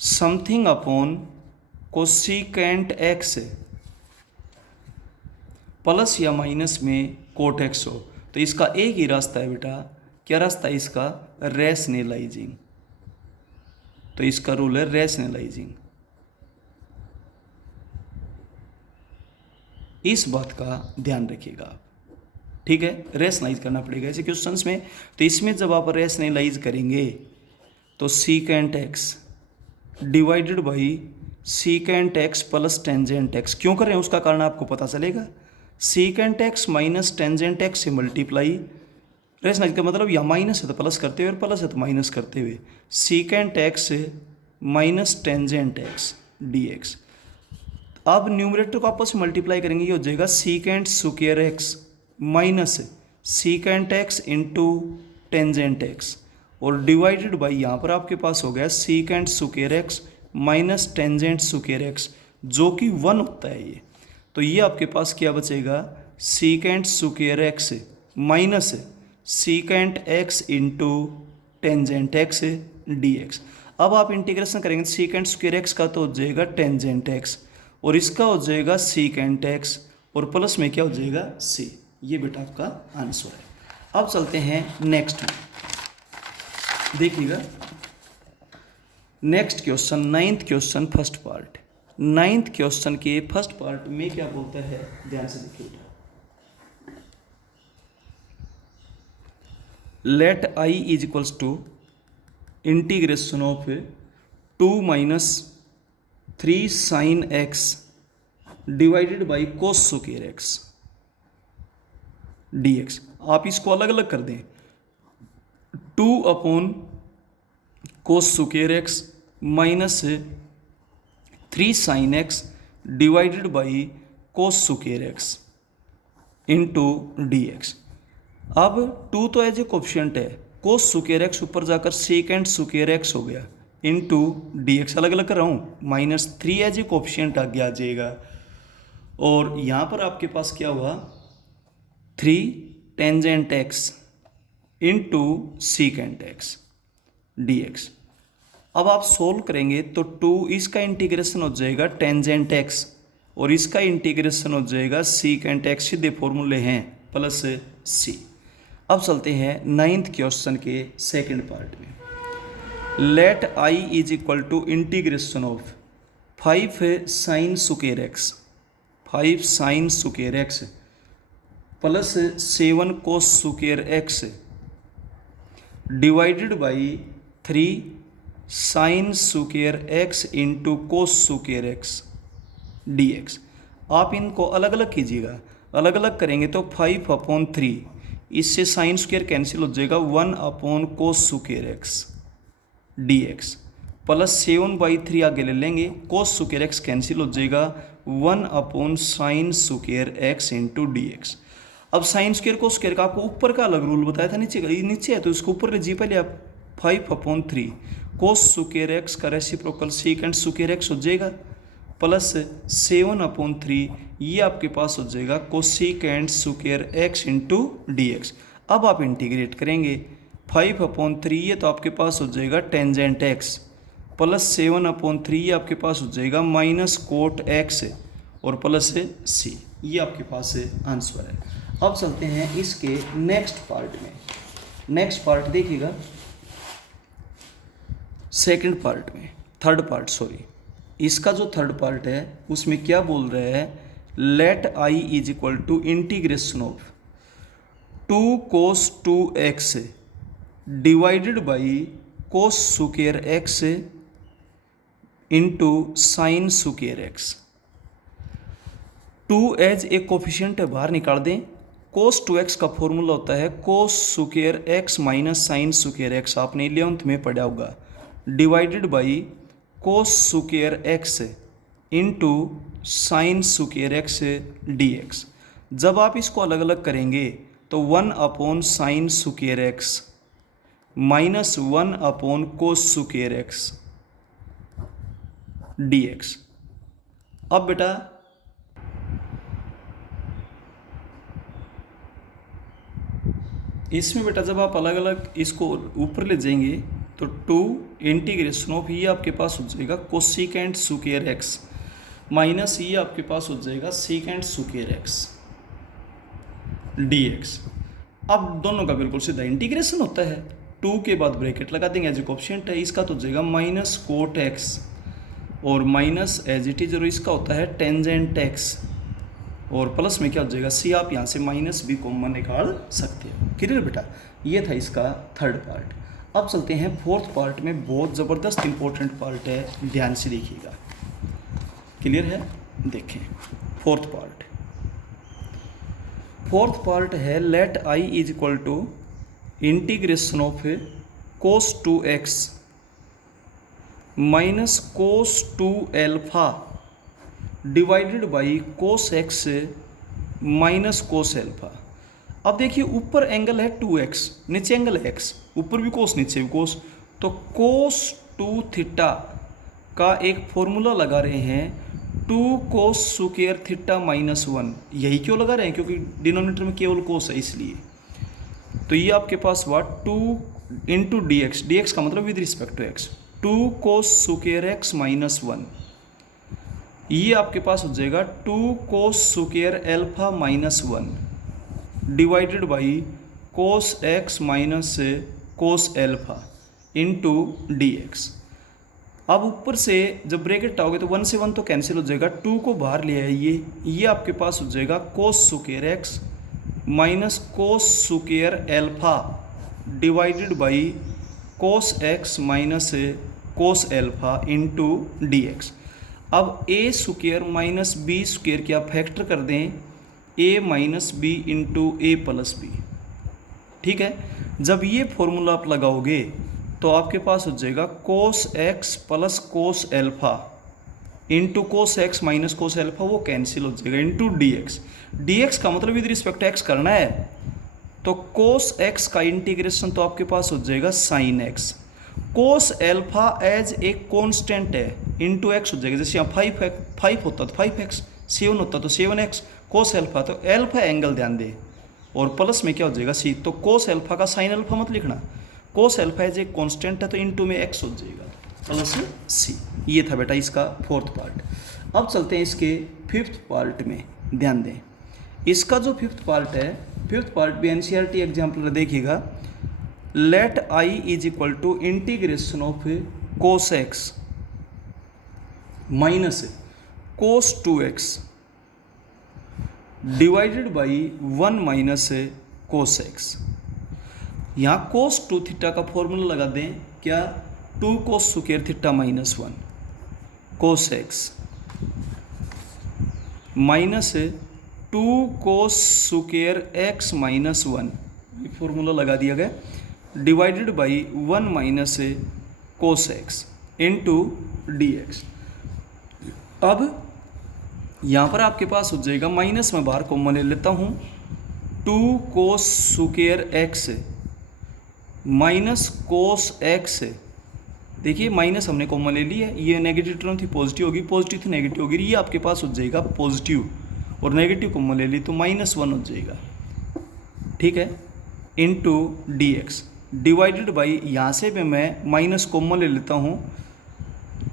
something upon cosecant x plus या माइनस में कोट एक्स हो। तो इसका एक ही रास्ता है बेटा, क्या रास्ता है इसका, रैशनलाइजिंग। तो इसका रूल है रैशनलाइजिंग। इस बात का ध्यान रखिएगा आप, ठीक है, रैशनलाइज करना पड़ेगा ऐसे क्वेश्चंस में। तो इसमें जब आप रैशनलाइज करेंगे तो secant x divided by secant x plus tangent x, क्यों कर रहे हैं उसका कारण आपको पता चलेगा। Secant x minus tangent x से मल्टीप्लाई, रैशनलाइज का मतलब या माइनस है तो प्लस करते हुए और प्लस है तो माइनस करते हुए, secant x minus tangent x d x. अब न्यूमरेटर को आपस में मल्टीप्लाई करेंगे, ये हो जाएगा secant square x minus secant x into tangent x, और डिवाइडेड बाई यहाँ पर आपके पास हो गया secant square x minus tangent square x, जो कि 1 होता है ये। तो ये आपके पास क्या बचेगा, secant square x minus secant x into tangent x d x. अब आप इंटीग्रेशन करेंगे सीकेंट स्क्वायर एक्स का तो हो जाएगा टेंजेंट एक्स, और इसका हो जाएगा सीकेंट एक्स, और प्लस में क्या हो जाएगा सी। ये बेटा आपका आंसर है। अब चलते हैं नेक्स्ट में, देखिएगा next question, 9th question first part. 9th question के फर्स्ट पार्ट में क्या बोलता है, ध्यान से देखिए, let I is equals to integration of 2 minus 3 sine x divided by cos square x d x. आप इसको अलग अलग कर दें, 2 upon cos square x minus 3 sine x divided by cos square x into D x. अब 2 तो एज ए कोफिशिएंट है, कोस स्क्वायर एक्स ऊपर जाकर सेकेंड स्क्वायर एक्स हो गया इंटू डी एक्स, अलग अलग कर रहा हूँ, -3 एज ए कोफिशिएंट आगे आ जाएगा, और यहाँ पर आपके पास क्या हुआ 3 tangent x into secant x d x. अब आप सोल्व करेंगे तो 2 इसका इंटीग्रेशन हो जाएगा टेंजेंट एक्स, और इसका इंटीग्रेशन हो जाएगा सीकेंट एक्स, सीधे फॉर्मूले हैं प्लस सी। अब चलते हैं 9th क्वेश्चन के सेकंड पार्ट में, let I is equal to integration of 5 sine square x, 5 sine square x plus 7 cos square x divided by 3 sine square x into cos square x d x. आप इनको अलग अलग कीजिएगा, अलग अलग करेंगे तो 5/3, इससे साइन स्क्वायर कैंसिल हो जाएगा, 1 कोस square x d x plus 7/3 आगे ले लेंगे, कोस स्क्वायर एक्स कैंसिल हो जाएगा, 1 sign square x into D x. अब साइन स्क्वायर को स्क्वायर का आपको ऊपर का अलग रूल बताया था, नीचे है तो इसको ऊपर ले जी, पहले आप 5/3 कोस स्क्वायर एक्स का रेसिप्रोकल सीकेंट स्क्वायर एक्स हो जाएगा प्लस 7/3 ये आपके पास हो जाएगा cosecant square x into D x. अब आप इंटीग्रेट करेंगे 5/3 ये तो आपके पास हो जाएगा टेंजेंट एक्स प्लस 7/3 ये आपके पास हो जाएगा माइनस कोट एक्स और प्लस सी, ये आपके पास आंसर है। अब चलते हैं इसके नेक्स्ट पार्ट में। नेक्स्ट पार्ट देखिएगा, सेकंड पार्ट में, थर्ड पार्ट सॉरी, इसका जो थर्ड पार्ट है उसमें क्या बोल रहा है, let I is equal to integration of 2 cos 2x divided by cos square x into sine square x. 2 as एक कोफिशिएंट है, बाहर निकाल दें। कोस 2x का फॉर्मूला होता है कोस square x minus sign square x, आपने 11th में पढ़ा होगा, divided by cos square x into sine square x d x. जब आप इसको अलग अलग करेंगे तो 1 साइन स्क्वायर एक्स माइनस 1 कोस स्क्वायर एक्स डी एक्स। अब बेटा इसमें बेटा जब आप अलग अलग इसको ऊपर ले जाएंगे तो 2 इंटीग्रेशन ऑफ ये आपके पास हो जाएगा कोसिकेंट स्क्वायर एक्स माइनस ये आपके पास हो जाएगा secant square x d x. अब दोनों का बिल्कुल सीधा इंटीग्रेशन होता है, 2 के बाद ब्रैकेट लगा देंगे एज ए कोएफिशिएंट है, इसका तो हो जाएगा माइनस कोट एक्स और माइनस एज इट इज, और इसका होता है टेंजेंट एक्स और प्लस में क्या हो जाएगा सी, आप यहाँ से माइनस भी कॉमन निकाल सकते हो। क्लियर बेटा, ये था इसका थर्ड पार्ट। अब चलते हैं फोर्थ पार्ट में, बहुत ज़बरदस्त इंपॉर्टेंट पार्ट है, ध्यान से देखिएगा। क्लियर है, देखें फोर्थ पार्ट। फोर्थ पार्ट है let I is equal to integration of cos 2x minus cos 2 alpha divided by cos x minus cos alpha. अब देखिए ऊपर एंगल है 2x, नीचे एंगल है x, ऊपर भी कोस नीचे भी कोस, तो कोस 2 थीटा का एक फॉर्मूला लगा रहे हैं 2 कोस स्क्वायर थीटा माइनस 1। यही क्यों लगा रहे हैं, क्योंकि डिनोमिनेटर में केवल कोस है इसलिए। तो ये आपके पास हुआ 2 इंटू डी एक्स का मतलब with respect to x, 2 cos square x minus 1, ये आपके पास हो जाएगा 2 cos square alpha minus 1 divided by cos x minus cos alpha into D x. अब ऊपर से जब ब्रैकेट हटाओगे तो 1 से 1 तो कैंसिल हो जाएगा, 2 को बाहर ले आइए, ये आपके पास हो जाएगा कोस square x minus cos square alpha divided by cos x minus cos alpha into D x. अब ए स्क्वायर माइनस बी स्क्वायर की आप फैक्टर कर दें, ए minus b into a plus B. ठीक है, जब ये फॉर्मूला आप लगाओगे तो आपके पास हो जाएगा कोस एक्स प्लस कोस alpha into cos x minus cos alpha, वो कैंसिल हो जाएगा, into D x. D x का मतलब विद रिस्पेक्ट एक्स करना है, तो कोस एक्स का इंटीग्रेशन तो आपके पास हो जाएगा sine x, cos alpha as एक कॉन्स्टेंट है इंटू एक्स हो जाएगा। जैसे यहाँ 5 होता तो 5x, 7 होता तो 7x, कोस एल्फा तो एल्फा एंगल ध्यान दे, और प्लस में क्या हो जाएगा सी, तो कोस एल्फा का साइन एल्फा मत लिखना, कोस एल्फा एज एक कॉन्स्टेंट है तो इंटू में x हो जाएगा प्लस सी। ये था बेटा इसका फोर्थ पार्ट। अब चलते हैं इसके फिफ्थ पार्ट में, ध्यान दें। इसका जो फिफ्थ पार्ट है, फिफ्थ पार्ट भी एनसीईआरटी एग्जाम्पल देखिएगा, let I is equal to integration of cos x minus cos 2x divided by 1 minus cos x। यहाँ कोस 2 थीटा का फॉर्मूला लगा दें, क्या 2 कोस स्क्वायर थीटा माइनस 1 कोस x minus 2 cos square x minus 1, formula लगा दिया गया, divided by 1 minus cos x into D x. अब यहाँ पर आपके पास हो जाएगा, माइनस में बाहर कॉमन ले लेता हूँ, 2 cos square x minus cos x। देखिए माइनस हमने कॉमन ले लिया, ये नेगेटिव टर्म थी पॉजिटिव होगी, पॉजिटिव थी नेगेटिव होगी, ये आपके पास हो जाएगा पॉजिटिव, और नेगेटिव कॉमन ले ली तो -1 हो जाएगा, ठीक है, into D x divided by, यहाँ से भी मैं माइनस कॉमन ले लेता हूँ,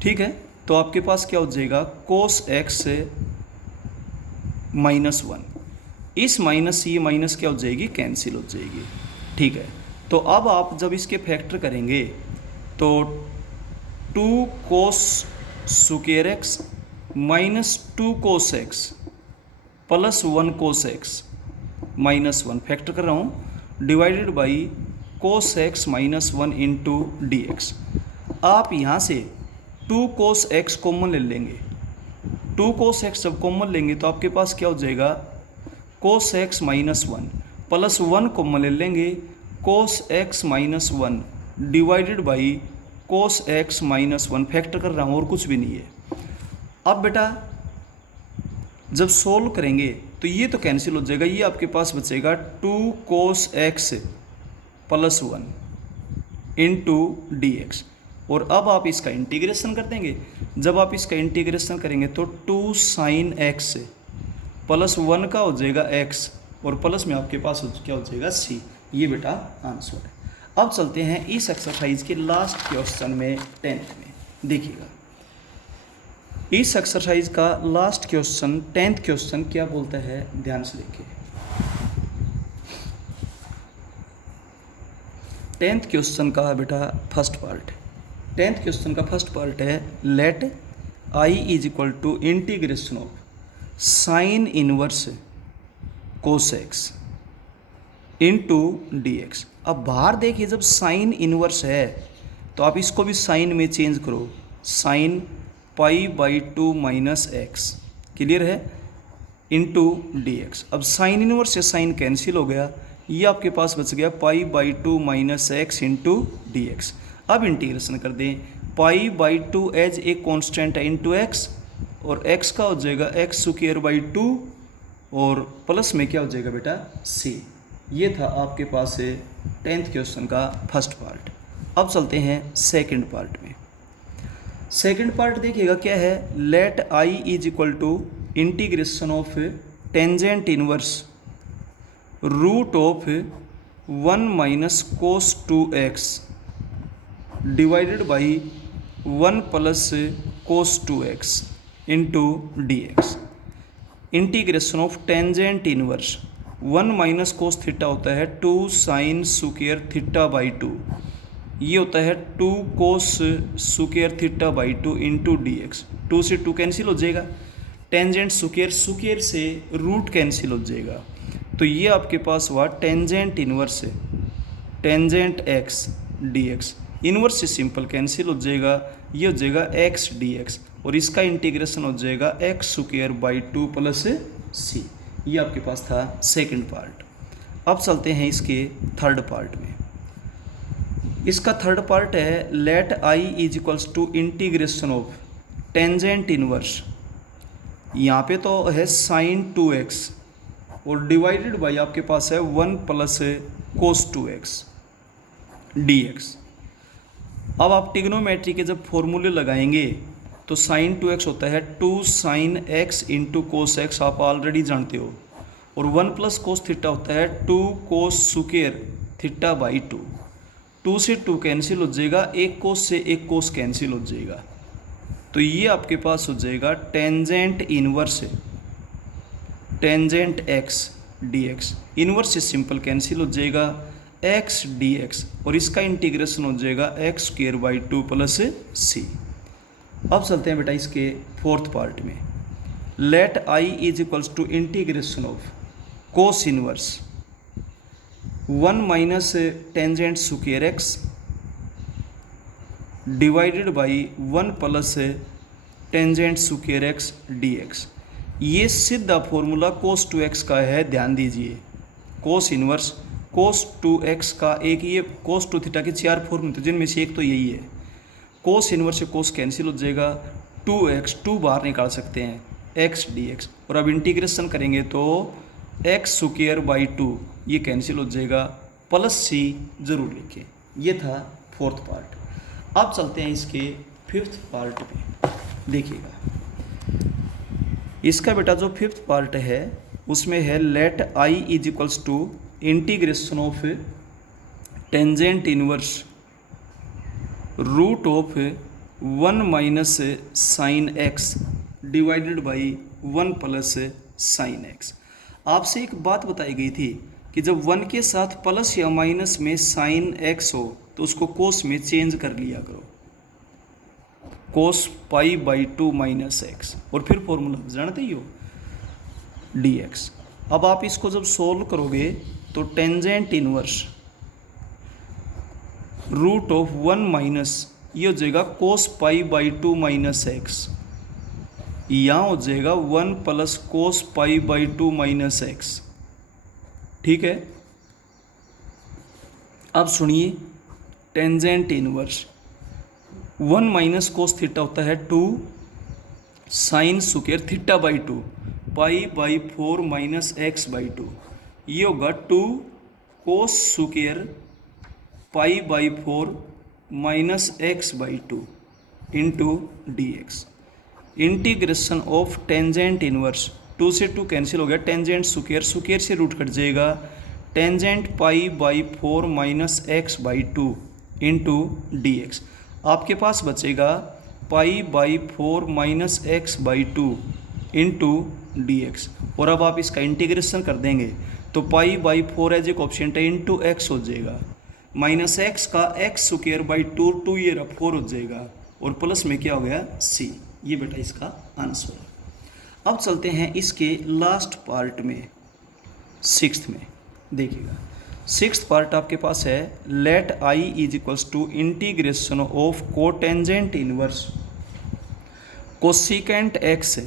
ठीक है, तो आपके पास क्या हो जाएगा कोस एक्स से -1, इस माइनस से ये माइनस क्या हो जाएगी कैंसिल हो जाएगी, ठीक है। तो अब आप जब इसके फैक्टर करेंगे तो 2 cos square x minus 2 cos x plus 1 कोस एक्स माइनस 1 फैक्टर कर रहा हूँ, divided by cos x minus 1 into D x. आप यहाँ से 2 कोस एक्स कॉमन ले लेंगे, 2 कोस एक्स जब कॉमन लेंगे तो आपके पास क्या हो जाएगा कोस एक्स माइनस 1 प्लस 1 कॉमन ले लेंगे, कोस x minus 1 divided by cos x minus 1 factor कर रहा हूँ और कुछ भी नहीं है। अब बेटा जब सोल्व करेंगे तो ये तो कैंसिल हो जाएगा, ये आपके पास बचेगा 2 cos x plus 1 into D x. और अब आप इसका इंटीग्रेशन कर देंगे, जब आप इसका इंटीग्रेशन करेंगे तो 2 साइन एक्स प्लस 1 का हो जाएगा x, और प्लस में आपके पास क्या हो जाएगा c। ये बेटा आंसर है। अब चलते हैं इस एक्सरसाइज के लास्ट क्वेश्चन में 10th में, देखिएगा इस एक्सरसाइज का लास्ट क्वेश्चन 10th क्वेश्चन क्या बोलता है, ध्यान से देखिए। 10th क्वेश्चन का बेटा फर्स्ट पार्ट, 10th क्वेश्चन का फर्स्ट पार्ट है let i is equal to integration of sine inverse cos x into D x. अब बाहर देखिए जब साइन इनवर्स है तो आप इसको भी साइन में चेंज करो, साइन π/2 माइनस एक्स, क्लियर है, इंटू डी एक्स। अब साइन इनवर्स से साइन कैंसिल हो गया, ये आपके पास बच गया π/2 minus X into D x. अब इंटीग्रेशन कर दें, π/2 एज ए कॉन्स्टेंट है इंटू एक्स, और x का हो जाएगा x²/2 और प्लस में क्या हो जाएगा बेटा c। ये था आपके पास 10th क्वेश्चन का फर्स्ट पार्ट। अब चलते हैं सेकंड पार्ट में। सेकंड पार्ट देखिएगा क्या है, let i is equal to integration of tangent inverse root of 1 minus cos 2x divided by 1 plus cos 2x into D x. Integration of tangent inverse 1 minus cos theta होता है 2 साइन स्क्वायर थीटा बाई 2, ये होता है 2 cos square theta by 2 into D x. 2 से 2 कैंसिल हो जाएगा, टेंजेंट स्क्वायर स्क्वायर से रूट कैंसिल हो जाएगा, तो ये आपके पास हुआ टेंजेंट इनवर्स है tangent x d x. Inverse से सिंपल कैंसिल हो जाएगा, ये हो जाएगा एक्स डी एक्स, और इसका इंटीग्रेशन हो जाएगा x² प्लस c। ये आपके पास था सेकंड पार्ट। अब चलते हैं इसके थर्ड पार्ट में। इसका थर्ड पार्ट है let i is equals to integration of tangent inverse, यहाँ पे तो है साइन 2x और डिवाइडेड बाई आपके पास है 1 प्लस कोस 2x dx। अब आप ट्रिग्नोमेट्री के जब फॉर्मूले लगाएंगे तो साइन 2x होता है 2 sine x into cos x, आप ऑलरेडी जानते हो, और 1 प्लस कोस थीटा होता है 2 कोस स्क्वायर थीटा बाई 2। 2 से 2 कैंसिल हो जाएगा, एक कोस से एक कोस कैंसिल हो जाएगा, तो ये आपके पास हो जाएगा tangent inverse tangent x dx। Inverse से सिंपल कैंसिल हो जाएगा x dx, और इसका इंटीग्रेशन हो जाएगा x² बाई 2 प्लस c। अब चलते हैं बेटा इसके फोर्थ पार्ट में। Let I is equals to integration of cos inverse 1 minus tangent square x divided by 1 plus tangent square x d x. ये सीधा फॉर्मूला कोस 2x का है, ध्यान दीजिए। कोस इनवर्स कोस 2x का एक ये कोस 2 थीटा के 4 फॉर्म थे, जिनमें से एक तो यही है। कोस इनवर्स से कोस कैंसिल हो जाएगा, 2x 2 बाहर निकाल सकते हैं, x dx। और अब इंटीग्रेशन करेंगे तो एक्स स्क्वायर बाई 2 ये कैंसिल हो जाएगा, प्लस सी जरूर लिखें। ये था फोर्थ पार्ट। अब चलते हैं इसके फिफ्थ पार्ट में। देखिएगा इसका बेटा जो फिफ्थ पार्ट है उसमें है let I is equals to integration of tangent inverse root of 1 minus sine x divided by 1 plus sine x. आपसे एक बात बताई गई थी कि जब 1 के साथ प्लस या माइनस में साइन एक्स हो तो उसको कोस में चेंज कर लिया करो, कोस पाई बाई 2 माइनस एक्स, और फिर फॉर्मूला जानते ही हो डी एक्स। अब आप इसको जब सोल्व करोगे तो tangent inverse root of 1 minus ये हो जाएगा cos pi by 2 minus x, यहाँ हो जाएगा 1 plus cos pi by 2 minus x. ठीक है, अब सुनिए tangent inverse 1 minus cos theta होता है 2 sine square theta by 2 pi by 4 minus x by 2, ये होगा 2 cos square pi by 4 minus x by 2 into D x. Integration of tangent inverse 2 से 2 कैंसिल हो गया, टेंजेंट स्क्वायर स्क्वायर से रूट कट जाएगा, tangent pi by 4 minus x by 2 into D x. आपके पास बचेगा पाई by 4 minus x by 2 into D x. और अब आप इसका इंटीग्रेशन कर देंगे तो पाई बाई 4 एज एक ऑप्शन है इंटू एक्स हो जाएगा, माइनस एक्स का एक्स स्क्वायर बाई 2 2 ये 4 हो जाएगा, और प्लस में क्या हो गया सी। ये बेटा इसका आंसर है। अब चलते हैं इसके लास्ट पार्ट में, सिक्स्थ में। देखिएगा सिक्स्थ पार्ट आपके पास है let I is equals to integration of cotangent inverse cosecant x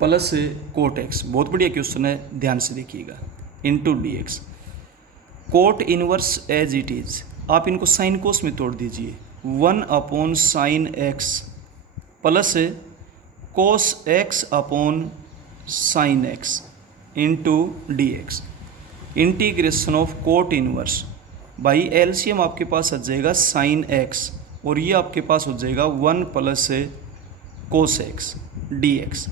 plus cot x. बहुत बढ़िया क्वेश्चन है, ध्यान से देखिएगा, into D x. Cot inverse as it is, आप इनको साइन कोस में तोड़ दीजिए, 1 upon sine x plus cos x upon sine x into D x. Integration of cot inverse by LCM आपके पास आ जाएगा साइन एक्स, और ये आपके पास हो जाएगा 1 plus cos x d x.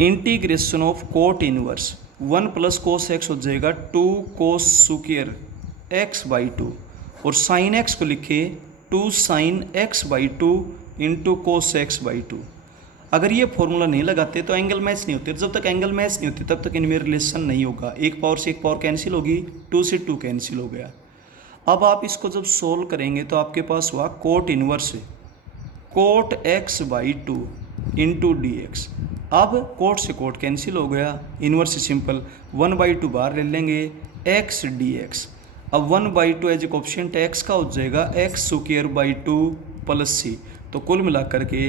Integration of cot inverse 1 plus cos x हो जाएगा 2 कोस स्क्वायर एक्स बाई 2, और साइन एक्स को लिखे 2 sine X by 2 into cos x by 2। अगर ये फॉर्मूला नहीं लगाते तो एंगल मैच नहीं होते, जब तक एंगल मैच नहीं होती तब तक इनमें रिलेशन नहीं होगा। एक पावर से एक पावर कैंसिल होगी, 2 से 2 कैंसिल हो गया। अब आप इसको जब सोल्व करेंगे तो आपके पास हुआ cot inverse cot x by 2 into D x. अब कोट से कोट कैंसिल हो गया, इनवर्स सिंपल 1 बाई 2 बाहर ले लेंगे, एक्स डी एक्स। अब 1 बाई 2 एज एक ऑप्शन एक्स का हो जाएगा एक्स स्क्वायर बाई 2 प्लस सी, तो कुल मिलाकर के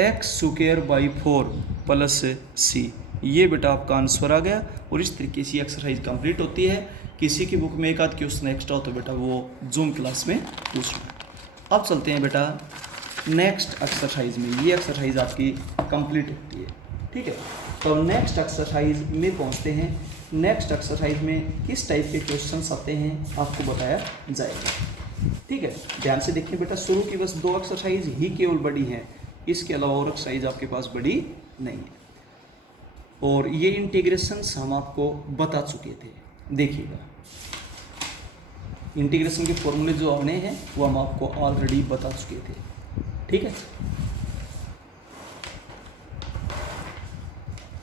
x square by 4 plus C. ये बेटा आपका आंसर आ गया। और इस तरीके से एक्सरसाइज कंप्लीट होती है। किसी की बुक में एक आध क्वेश्चन एक्स्ट्रा हो तो बेटा वो जूम क्लास में पूछना। अब चलते हैं बेटा नेक्स्ट एक्सरसाइज में। ये एक्सरसाइज आपकी कंप्लीट होती है, ठीक है। तो नेक्स्ट एक्सरसाइज में पहुंचते हैं। नेक्स्ट एक्सरसाइज में किस टाइप के क्वेश्चंस आते हैं आपको बताया जाएगा, ठीक है। ध्यान से देखिए बेटा, शुरू की बस 2 एक्सरसाइज ही केवल बड़ी हैं, इसके अलावा और एक्सरसाइज आपके पास बड़ी नहीं है। और ये इंटीग्रेशंस हम आपको बता चुके थे। देखिएगा इंटीग्रेशन के फॉर्मूले जो आने हैं वो हम आपको ऑलरेडी बता चुके थे, ठीक है।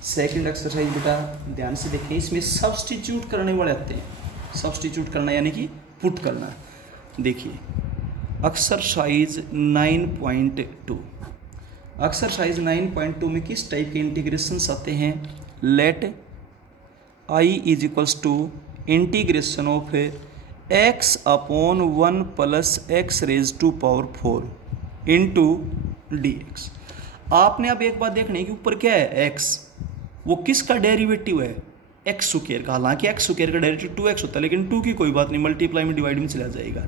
सेकंड एक्सरसाइज बेटा ध्यान से देखें, इसमें सब्स्टिट्यूट करने वाले आते हैं। सब्स्टिट्यूट करना यानी कि पुट करना। देखिए एक्सरसाइज 9.2। एक्सरसाइज 9.2 में किस टाइप के इंटीग्रेशंस आते हैं? Let I is equals to integration of x upon 1 plus x raise to power 4 into D x. आपने अब एक बात देखनी है कि ऊपर क्या है एक्स, वो किसका डेरिवेटिव है? एक्स स्क्वायर का। हालांकि एक्स स्क्वायर का डेरिवेटिव 2x होता है, लेकिन 2 की कोई बात नहीं, मल्टीप्लाई में डिवाइड में चला जाएगा।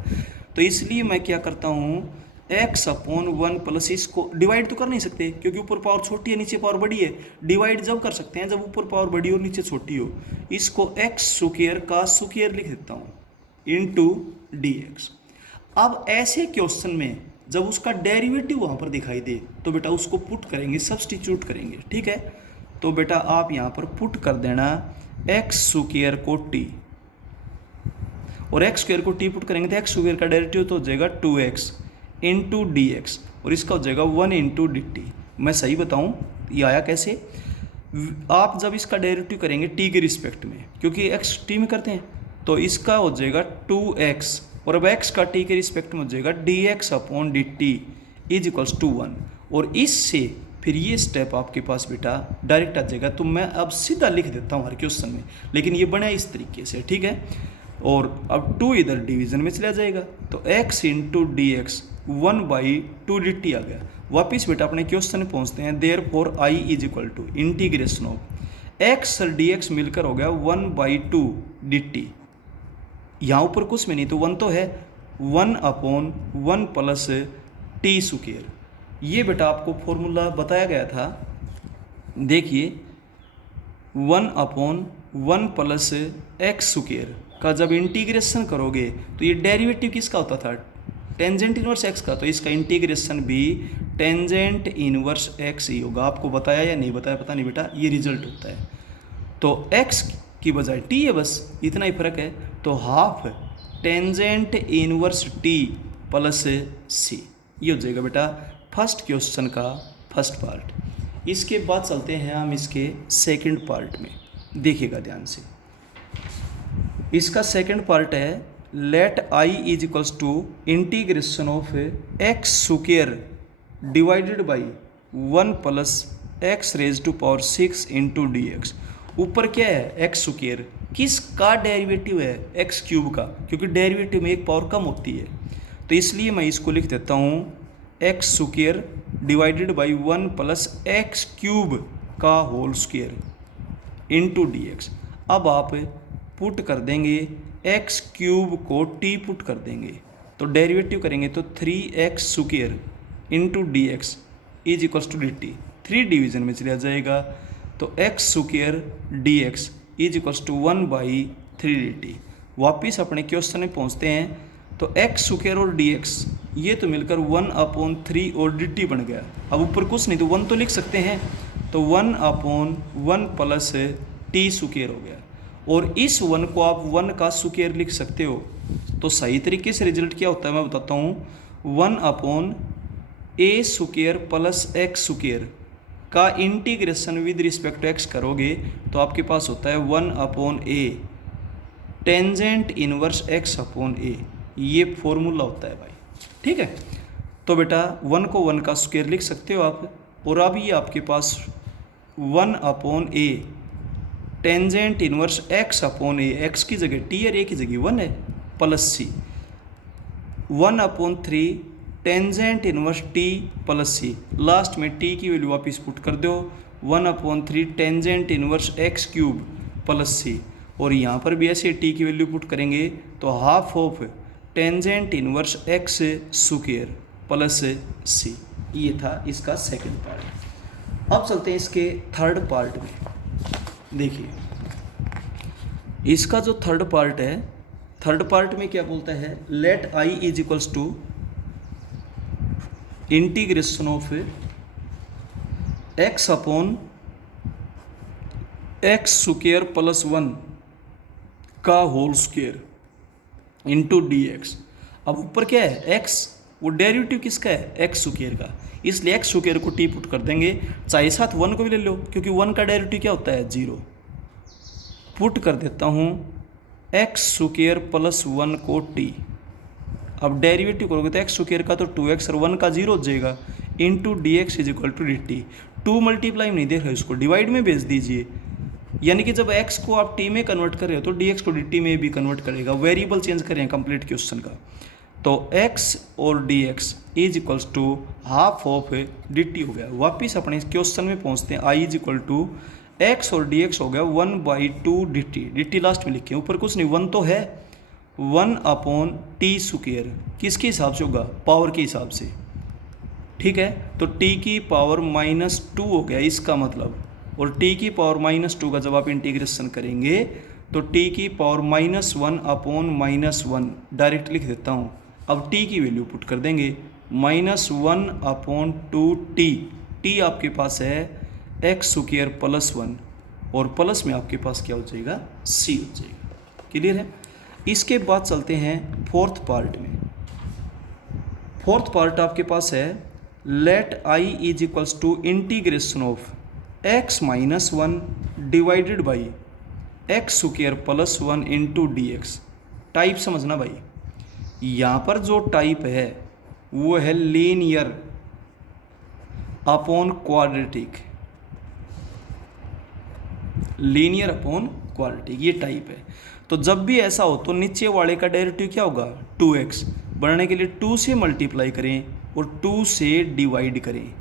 तो इसलिए मैं क्या करता हूँ, x अपॉन 1 प्लस, इसको डिवाइड तो कर नहीं सकते क्योंकि ऊपर पावर छोटी है नीचे पावर बड़ी है। डिवाइड जब कर सकते हैं जब ऊपर पावर बड़ी हो नीचे छोटी हो। इसको x स्क्वायर का स्क्वायर लिख देता हूँ इंटू डी एक्स। अब ऐसे क्वेश्चन में जब उसका डेरिवेटिव वहाँ पर दिखाई दे तो बेटा उसको पुट करेंगे, सब्सटीट्यूट करेंगे, ठीक है। तो बेटा आप यहाँ पर पुट कर देना एक्स स्क्वायर को टी, और एक्स स्क्वायर को टी पुट करेंगे तो एक्स स्क्वायर का डेरिवेटिव तो हो जाएगा 2x इंटू डी एक्स, और इसका हो जाएगा 1 इंटू डी टी। मैं सही बताऊँ ये आया कैसे? आप जब इसका डेरिवेटिव करेंगे टी के रिस्पेक्ट में, क्योंकि एक्स टी में करते हैं, तो इसका हो जाएगा 2x, और अब x का टी के रिस्पेक्ट में हो जाएगा dx upon d t is equals to 1। और इससे फिर ये स्टेप आपके पास बेटा डायरेक्ट आ जाएगा। तो मैं अब सीधा लिख देता हूँ हर क्वेश्चन में, लेकिन ये बना इस तरीके से, ठीक है। और अब 2 इधर डिवीजन में चला जाएगा, तो x into D x 1/2 D T आ गया। वापिस बेटा अपने क्वेश्चन में पहुँचते हैं। Therefore I is equal to integration of x और डी एक्स मिलकर हो गया 1/2 डी टी। यहाँ ऊपर कुछ में नहीं तो 1 तो है, 1 अपॉन 1 प्लस टी स्क्वायर। ये बेटा आपको फॉर्मूला बताया गया था, देखिए 1 अपॉन 1 प्लस एक्स स्क्वायर का जब इंटीग्रेशन करोगे तो ये डेरिवेटिव किसका होता था? टेंजेंट इनवर्स एक्स का। तो इसका इंटीग्रेशन भी टेंजेंट इनवर्स एक्स ही होगा। आपको बताया या नहीं बताया पता नहीं बेटा, ये रिजल्ट होता है। तो एक्स की बजाय टी है, बस इतना ही फर्क है। तो half tangent inverse T plus C, ये हो जाएगा बेटा फर्स्ट क्वेश्चन का फर्स्ट पार्ट। इसके बाद चलते हैं हम इसके सेकंड पार्ट में, देखिएगा ध्यान से। इसका सेकंड पार्ट है let I is equals to integration of x square divided by 1 plus x raise to power 6 into D x. ऊपर क्या है? एक्स स्क्वायर, किसका डेरिवेटिव है? एक्स क्यूब का, क्योंकि डेरिवेटिव में एक पावर कम होती है। तो इसलिए मैं इसको लिख देता हूँ X square divided by 1 plus X cube का whole square into D x. अब आप पुट कर देंगे एक्स क्यूब को टी पुट कर देंगे, तो डेरिवेटिव करेंगे तो 3x square into D x is equals to D T. 3 division में चला जाएगा, तो X square D x is equals to 1/3 D T. वापिस अपने क्वेश्चन में पहुँचते हैं। तो एक्स स्क्वायर और डी एक्स ये तो मिलकर 1/3 और डी टी बन गया। अब ऊपर कुछ नहीं तो 1 तो लिख सकते हैं, तो 1/1 प्लस टी स्क्वायर हो गया। और इस 1 को आप 1 का स्क्वायर लिख सकते हो। तो सही तरीके से रिजल्ट क्या होता है मैं बताता हूँ। 1/a square plus X square का integration with respect to X करोगे तो आपके पास होता है 1/a tangent inverse X upon a। ये फॉर्मूला होता है भाई, ठीक है। तो बेटा 1 को 1 का स्क्वायर लिख सकते हो आप। और अब ये आपके पास 1/a tangent inverse X upon A, X की जगह टी और ए की जगह 1 है, plus C 1/3 tangent inverse T plus C. Last में टी की वैल्यू वापिस पुट कर दो 1/3 tangent inverse X cube plus C. और यहाँ पर भी ऐसे टी की वैल्यू पुट करेंगे तो half of tangent inverse X square plus C. ये था इसका सेकंड पार्ट। अब चलते हैं इसके थर्ड पार्ट में। देखिए इसका जो थर्ड पार्ट है, थर्ड पार्ट में क्या बोलता है? Let I is equals to integration of x upon x square plus 1 का whole square into D x. अब ऊपर क्या है? एक्स, वो डेरिवेटिव किसका है? एक्स स्क्वायर का, इसलिए एक्स स्क्वायर को टी पुट कर देंगे। चाहे साथ 1 को भी ले लो, क्योंकि 1 का डेरिवेटिव क्या होता है? 0। पुट कर देता हूँ एक्स स्क्वायर प्लस 1 को टी। अब डेरिवेटिव करोगे तो एक्स स्क्वायर का तो 2x और 1 का 0 हो जाएगा, into D x is equal to D t. 2 multiply में नहीं देख रहे, उसको डिवाइड में भेज दीजिए, यानी कि जब x को आप t में कन्वर्ट कर रहे हो तो dx को dt में भी कन्वर्ट करेगा, वेरिएबल चेंज करें कंप्लीट क्वेश्चन का। तो x और dx is equals to half of dt हो गया। वापिस अपने क्वेश्चन में पहुंचते हैं, i is equal to x और dx हो गया 1/2 dt, dt लास्ट में लिखे, ऊपर कुछ नहीं, 1 तो है, 1/t स्क्वायर किसके हिसाब से होगा, पावर के हिसाब से, ठीक है। तो t की पावर -2 हो गया इसका मतलब, और t की पावर -2 का जब आप इंटीग्रेशन करेंगे तो t की पावर -1/-1 डायरेक्ट लिख देता हूँ। अब t की वैल्यू पुट कर देंगे, -1/2t, t आपके पास है x² + 1 और प्लस में आपके पास क्या हो जाएगा, c हो जाएगा। क्लियर है। इसके बाद चलते हैं फोर्थ पार्ट में। फोर्थ पार्ट आपके पास है let i is equals to integration of x - 1 divided by x² + 1 into D x. Type समझना भाई, यहाँ पर जो टाइप है वो है linear upon quadratic, linear upon quadratic ये टाइप है। तो जब भी ऐसा हो तो नीचे वाले का डेरिवेटिव क्या होगा, 2x, बढ़ने के लिए 2 से मल्टीप्लाई करें और 2 से डिवाइड करें।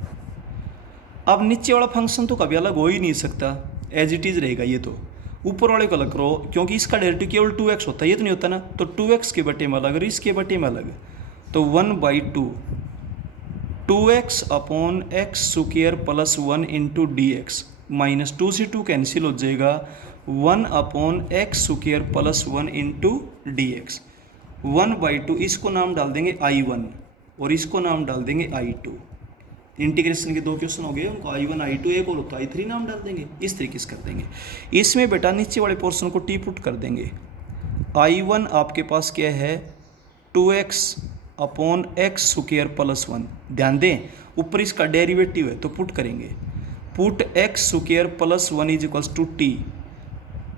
अब नीचे वाला फंक्शन तो कभी अलग हो ही नहीं सकता, एज इट इज़ रहेगा ये, तो ऊपर वाले को अलग करो क्योंकि इसका डेरिवेटिव केवल 2x होता है, ये तो नहीं होता ना, तो 2x के बटे में अलग और इसके बटे में अलग, तो 1/2 2x upon x² + 1 into D x, -2 से 2 कैंसिल हो जाएगा, 1/x² + 1 इंटू डी एक्स, 1/2 इसको नाम डाल देंगे I1 और इसको नाम डाल देंगे I2। इंटीग्रेशन के 2 क्वेश्चन हो गए, उनको I1 I2 एक और होता है I3 नाम डाल देंगे, इस तरीके से कर देंगे। इसमें बेटा नीचे वाले पोर्शन को टी पुट कर देंगे। I1 आपके पास क्या है, 2x अपॉन x² + 1, ध्यान दें ऊपर इसका डेरिवेटिव है तो पुट करेंगे, put x² + 1 is equals to t,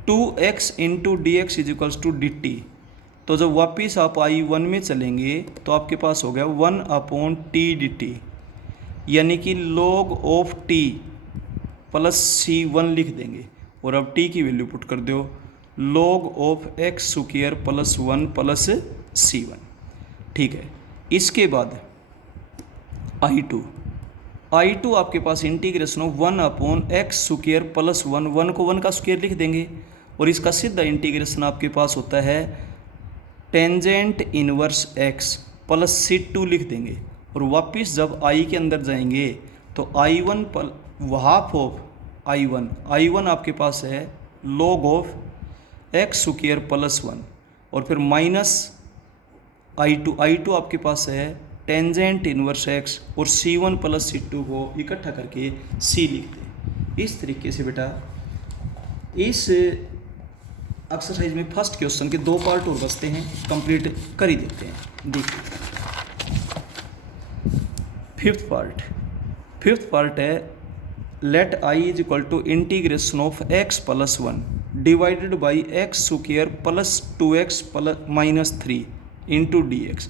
2x into D x is equals to D t. तो जब वापिस आप I1 में चलेंगे तो आपके पास हो गया 1/t dt, यानी कि log ऑफ t + c1 लिख देंगे, और अब t की वैल्यू पुट कर दो, log ऑफ x² + 1 + c1, ठीक है। इसके बाद I2 आपके पास इंटीग्रेशन ऑफ 1/x² + 1, 1 को 1 का स्क्वायर लिख देंगे, और इसका सीधा इंटीग्रेशन आपके पास होता है टेंजेंट इनवर्स x + c2 लिख देंगे, और वापिस जब i के अंदर जाएंगे तो I1 हाफ ऑफ I1 आपके पास है log ऑफ x² + 1, और फिर माइनस I2 आपके पास है टेंजेंट इनवर्स x, और c1 + c2 को इकट्ठा करके c लिखते हैं। इस तरीके से बेटा इस एक्सरसाइज में फर्स्ट क्वेश्चन के 2 पार्ट और बचते हैं, कंप्लीट कर ही देते हैं। देखिए फिफ्थ पार्ट है let i is equal to integration of x + 1 divided by x² + 2x - 3 into D x.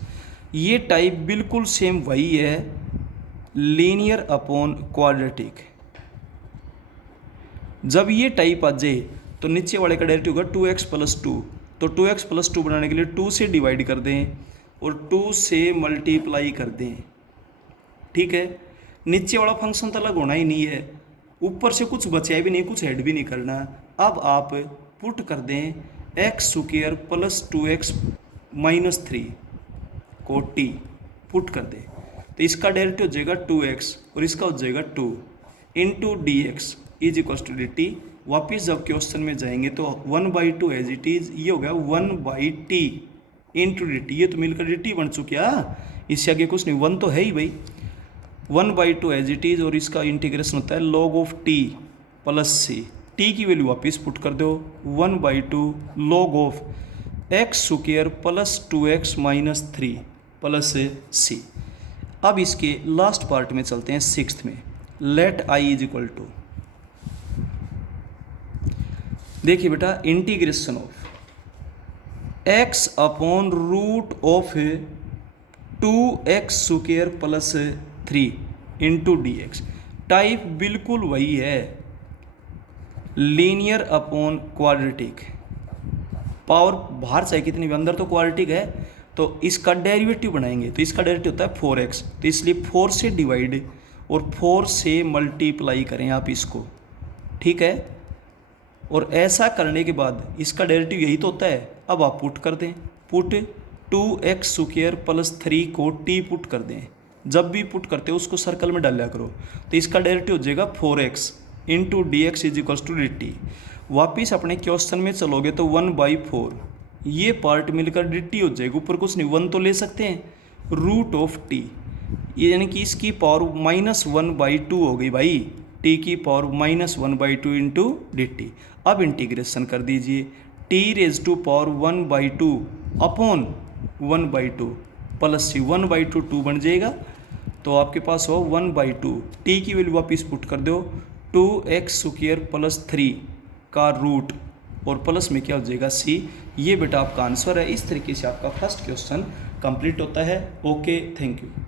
ये टाइप बिल्कुल सेम वही है, लीनियर अपॉन क्वाड्रेटिक। जब ये टाइप आ जाए तो नीचे वाले का डेरिवेटिव होगा 2x + 2, तो 2x + 2 बनाने के लिए 2 से डिवाइड कर दें और 2 से मल्टीप्लाई कर दें, ठीक है। नीचे वाला फंक्शन तो अलग होना ही नहीं है, ऊपर से कुछ बचा भी नहीं, कुछ ऐड भी नहीं करना। अब आप पुट कर दें x² + 2x - 3 को t पुट कर दें, तो इसका डेरिवेटिव हो जाएगा 2x और इसका हो जाएगा 2 into D x is equals to D T. वापिस जब क्वेश्चन में जाएंगे तो 1/2 एज इट इज, ये हो गया 1/t इंटू डी टी, ये तो मिलकर डी टी बन चुका, इससे आगे कुछ नहीं, 1 तो है ही भाई, 1/2 एज इट इज, और इसका इंटीग्रेशन होता है log of t + c, t की वैल्यू वापिस पुट कर दो 1/2 log of x² + 2x - 3 + c। अब इसके लास्ट पार्ट में चलते हैं, सिक्स्थ में, let i is equal to, देखिए बेटा integration of x upon root of 2x² plus 3 into D x. Type बिल्कुल वही है, लीनियर अपॉन क्वाड्रेटिक। पावर बाहर चाहे कितनी भी, अंदर तो क्वाड्रेटिक है, तो इसका डेरिवेटिव बनाएंगे तो इसका डेरिवेटिव होता है 4x, तो इसलिए 4 से डिवाइड और 4 से मल्टीप्लाई करें आप इसको, ठीक है। और ऐसा करने के बाद इसका डेरिवेटिव यही तो होता है। अब आप पुट कर दें, पुट 2x² प्लस 3 को t पुट कर दें। जब भी पुट करते हो उसको सर्कल में डाला करो, तो इसका डेरिवेटिव हो जाएगा 4x into D x is equals to D T. वापिस अपने क्वेश्चन में चलोगे तो 1/4 ये पार्ट मिलकर डी टी हो जाएगा, ऊपर कुछ नहीं, 1 तो ले सकते हैं, रूट ऑफ टी, यानी कि इसकी पावर -1/2 हो गई भाई, टी की पावर -1/2 इंटू डी टी। अब इंटीग्रेशन कर दीजिए, t⁻² 1/2 अपॉन 1/2 प्लस सी 1/2 2 बन जाएगा, तो आपके पास हो 1/2, टी की वैल्यू वापिस पुट कर दो, 2x² प्लस 3 का रूट और प्लस में क्या हो जाएगा सी। ये बेटा आपका आंसर है। इस तरीके से आपका फर्स्ट क्वेश्चन कंप्लीट होता है। Okay, thank you.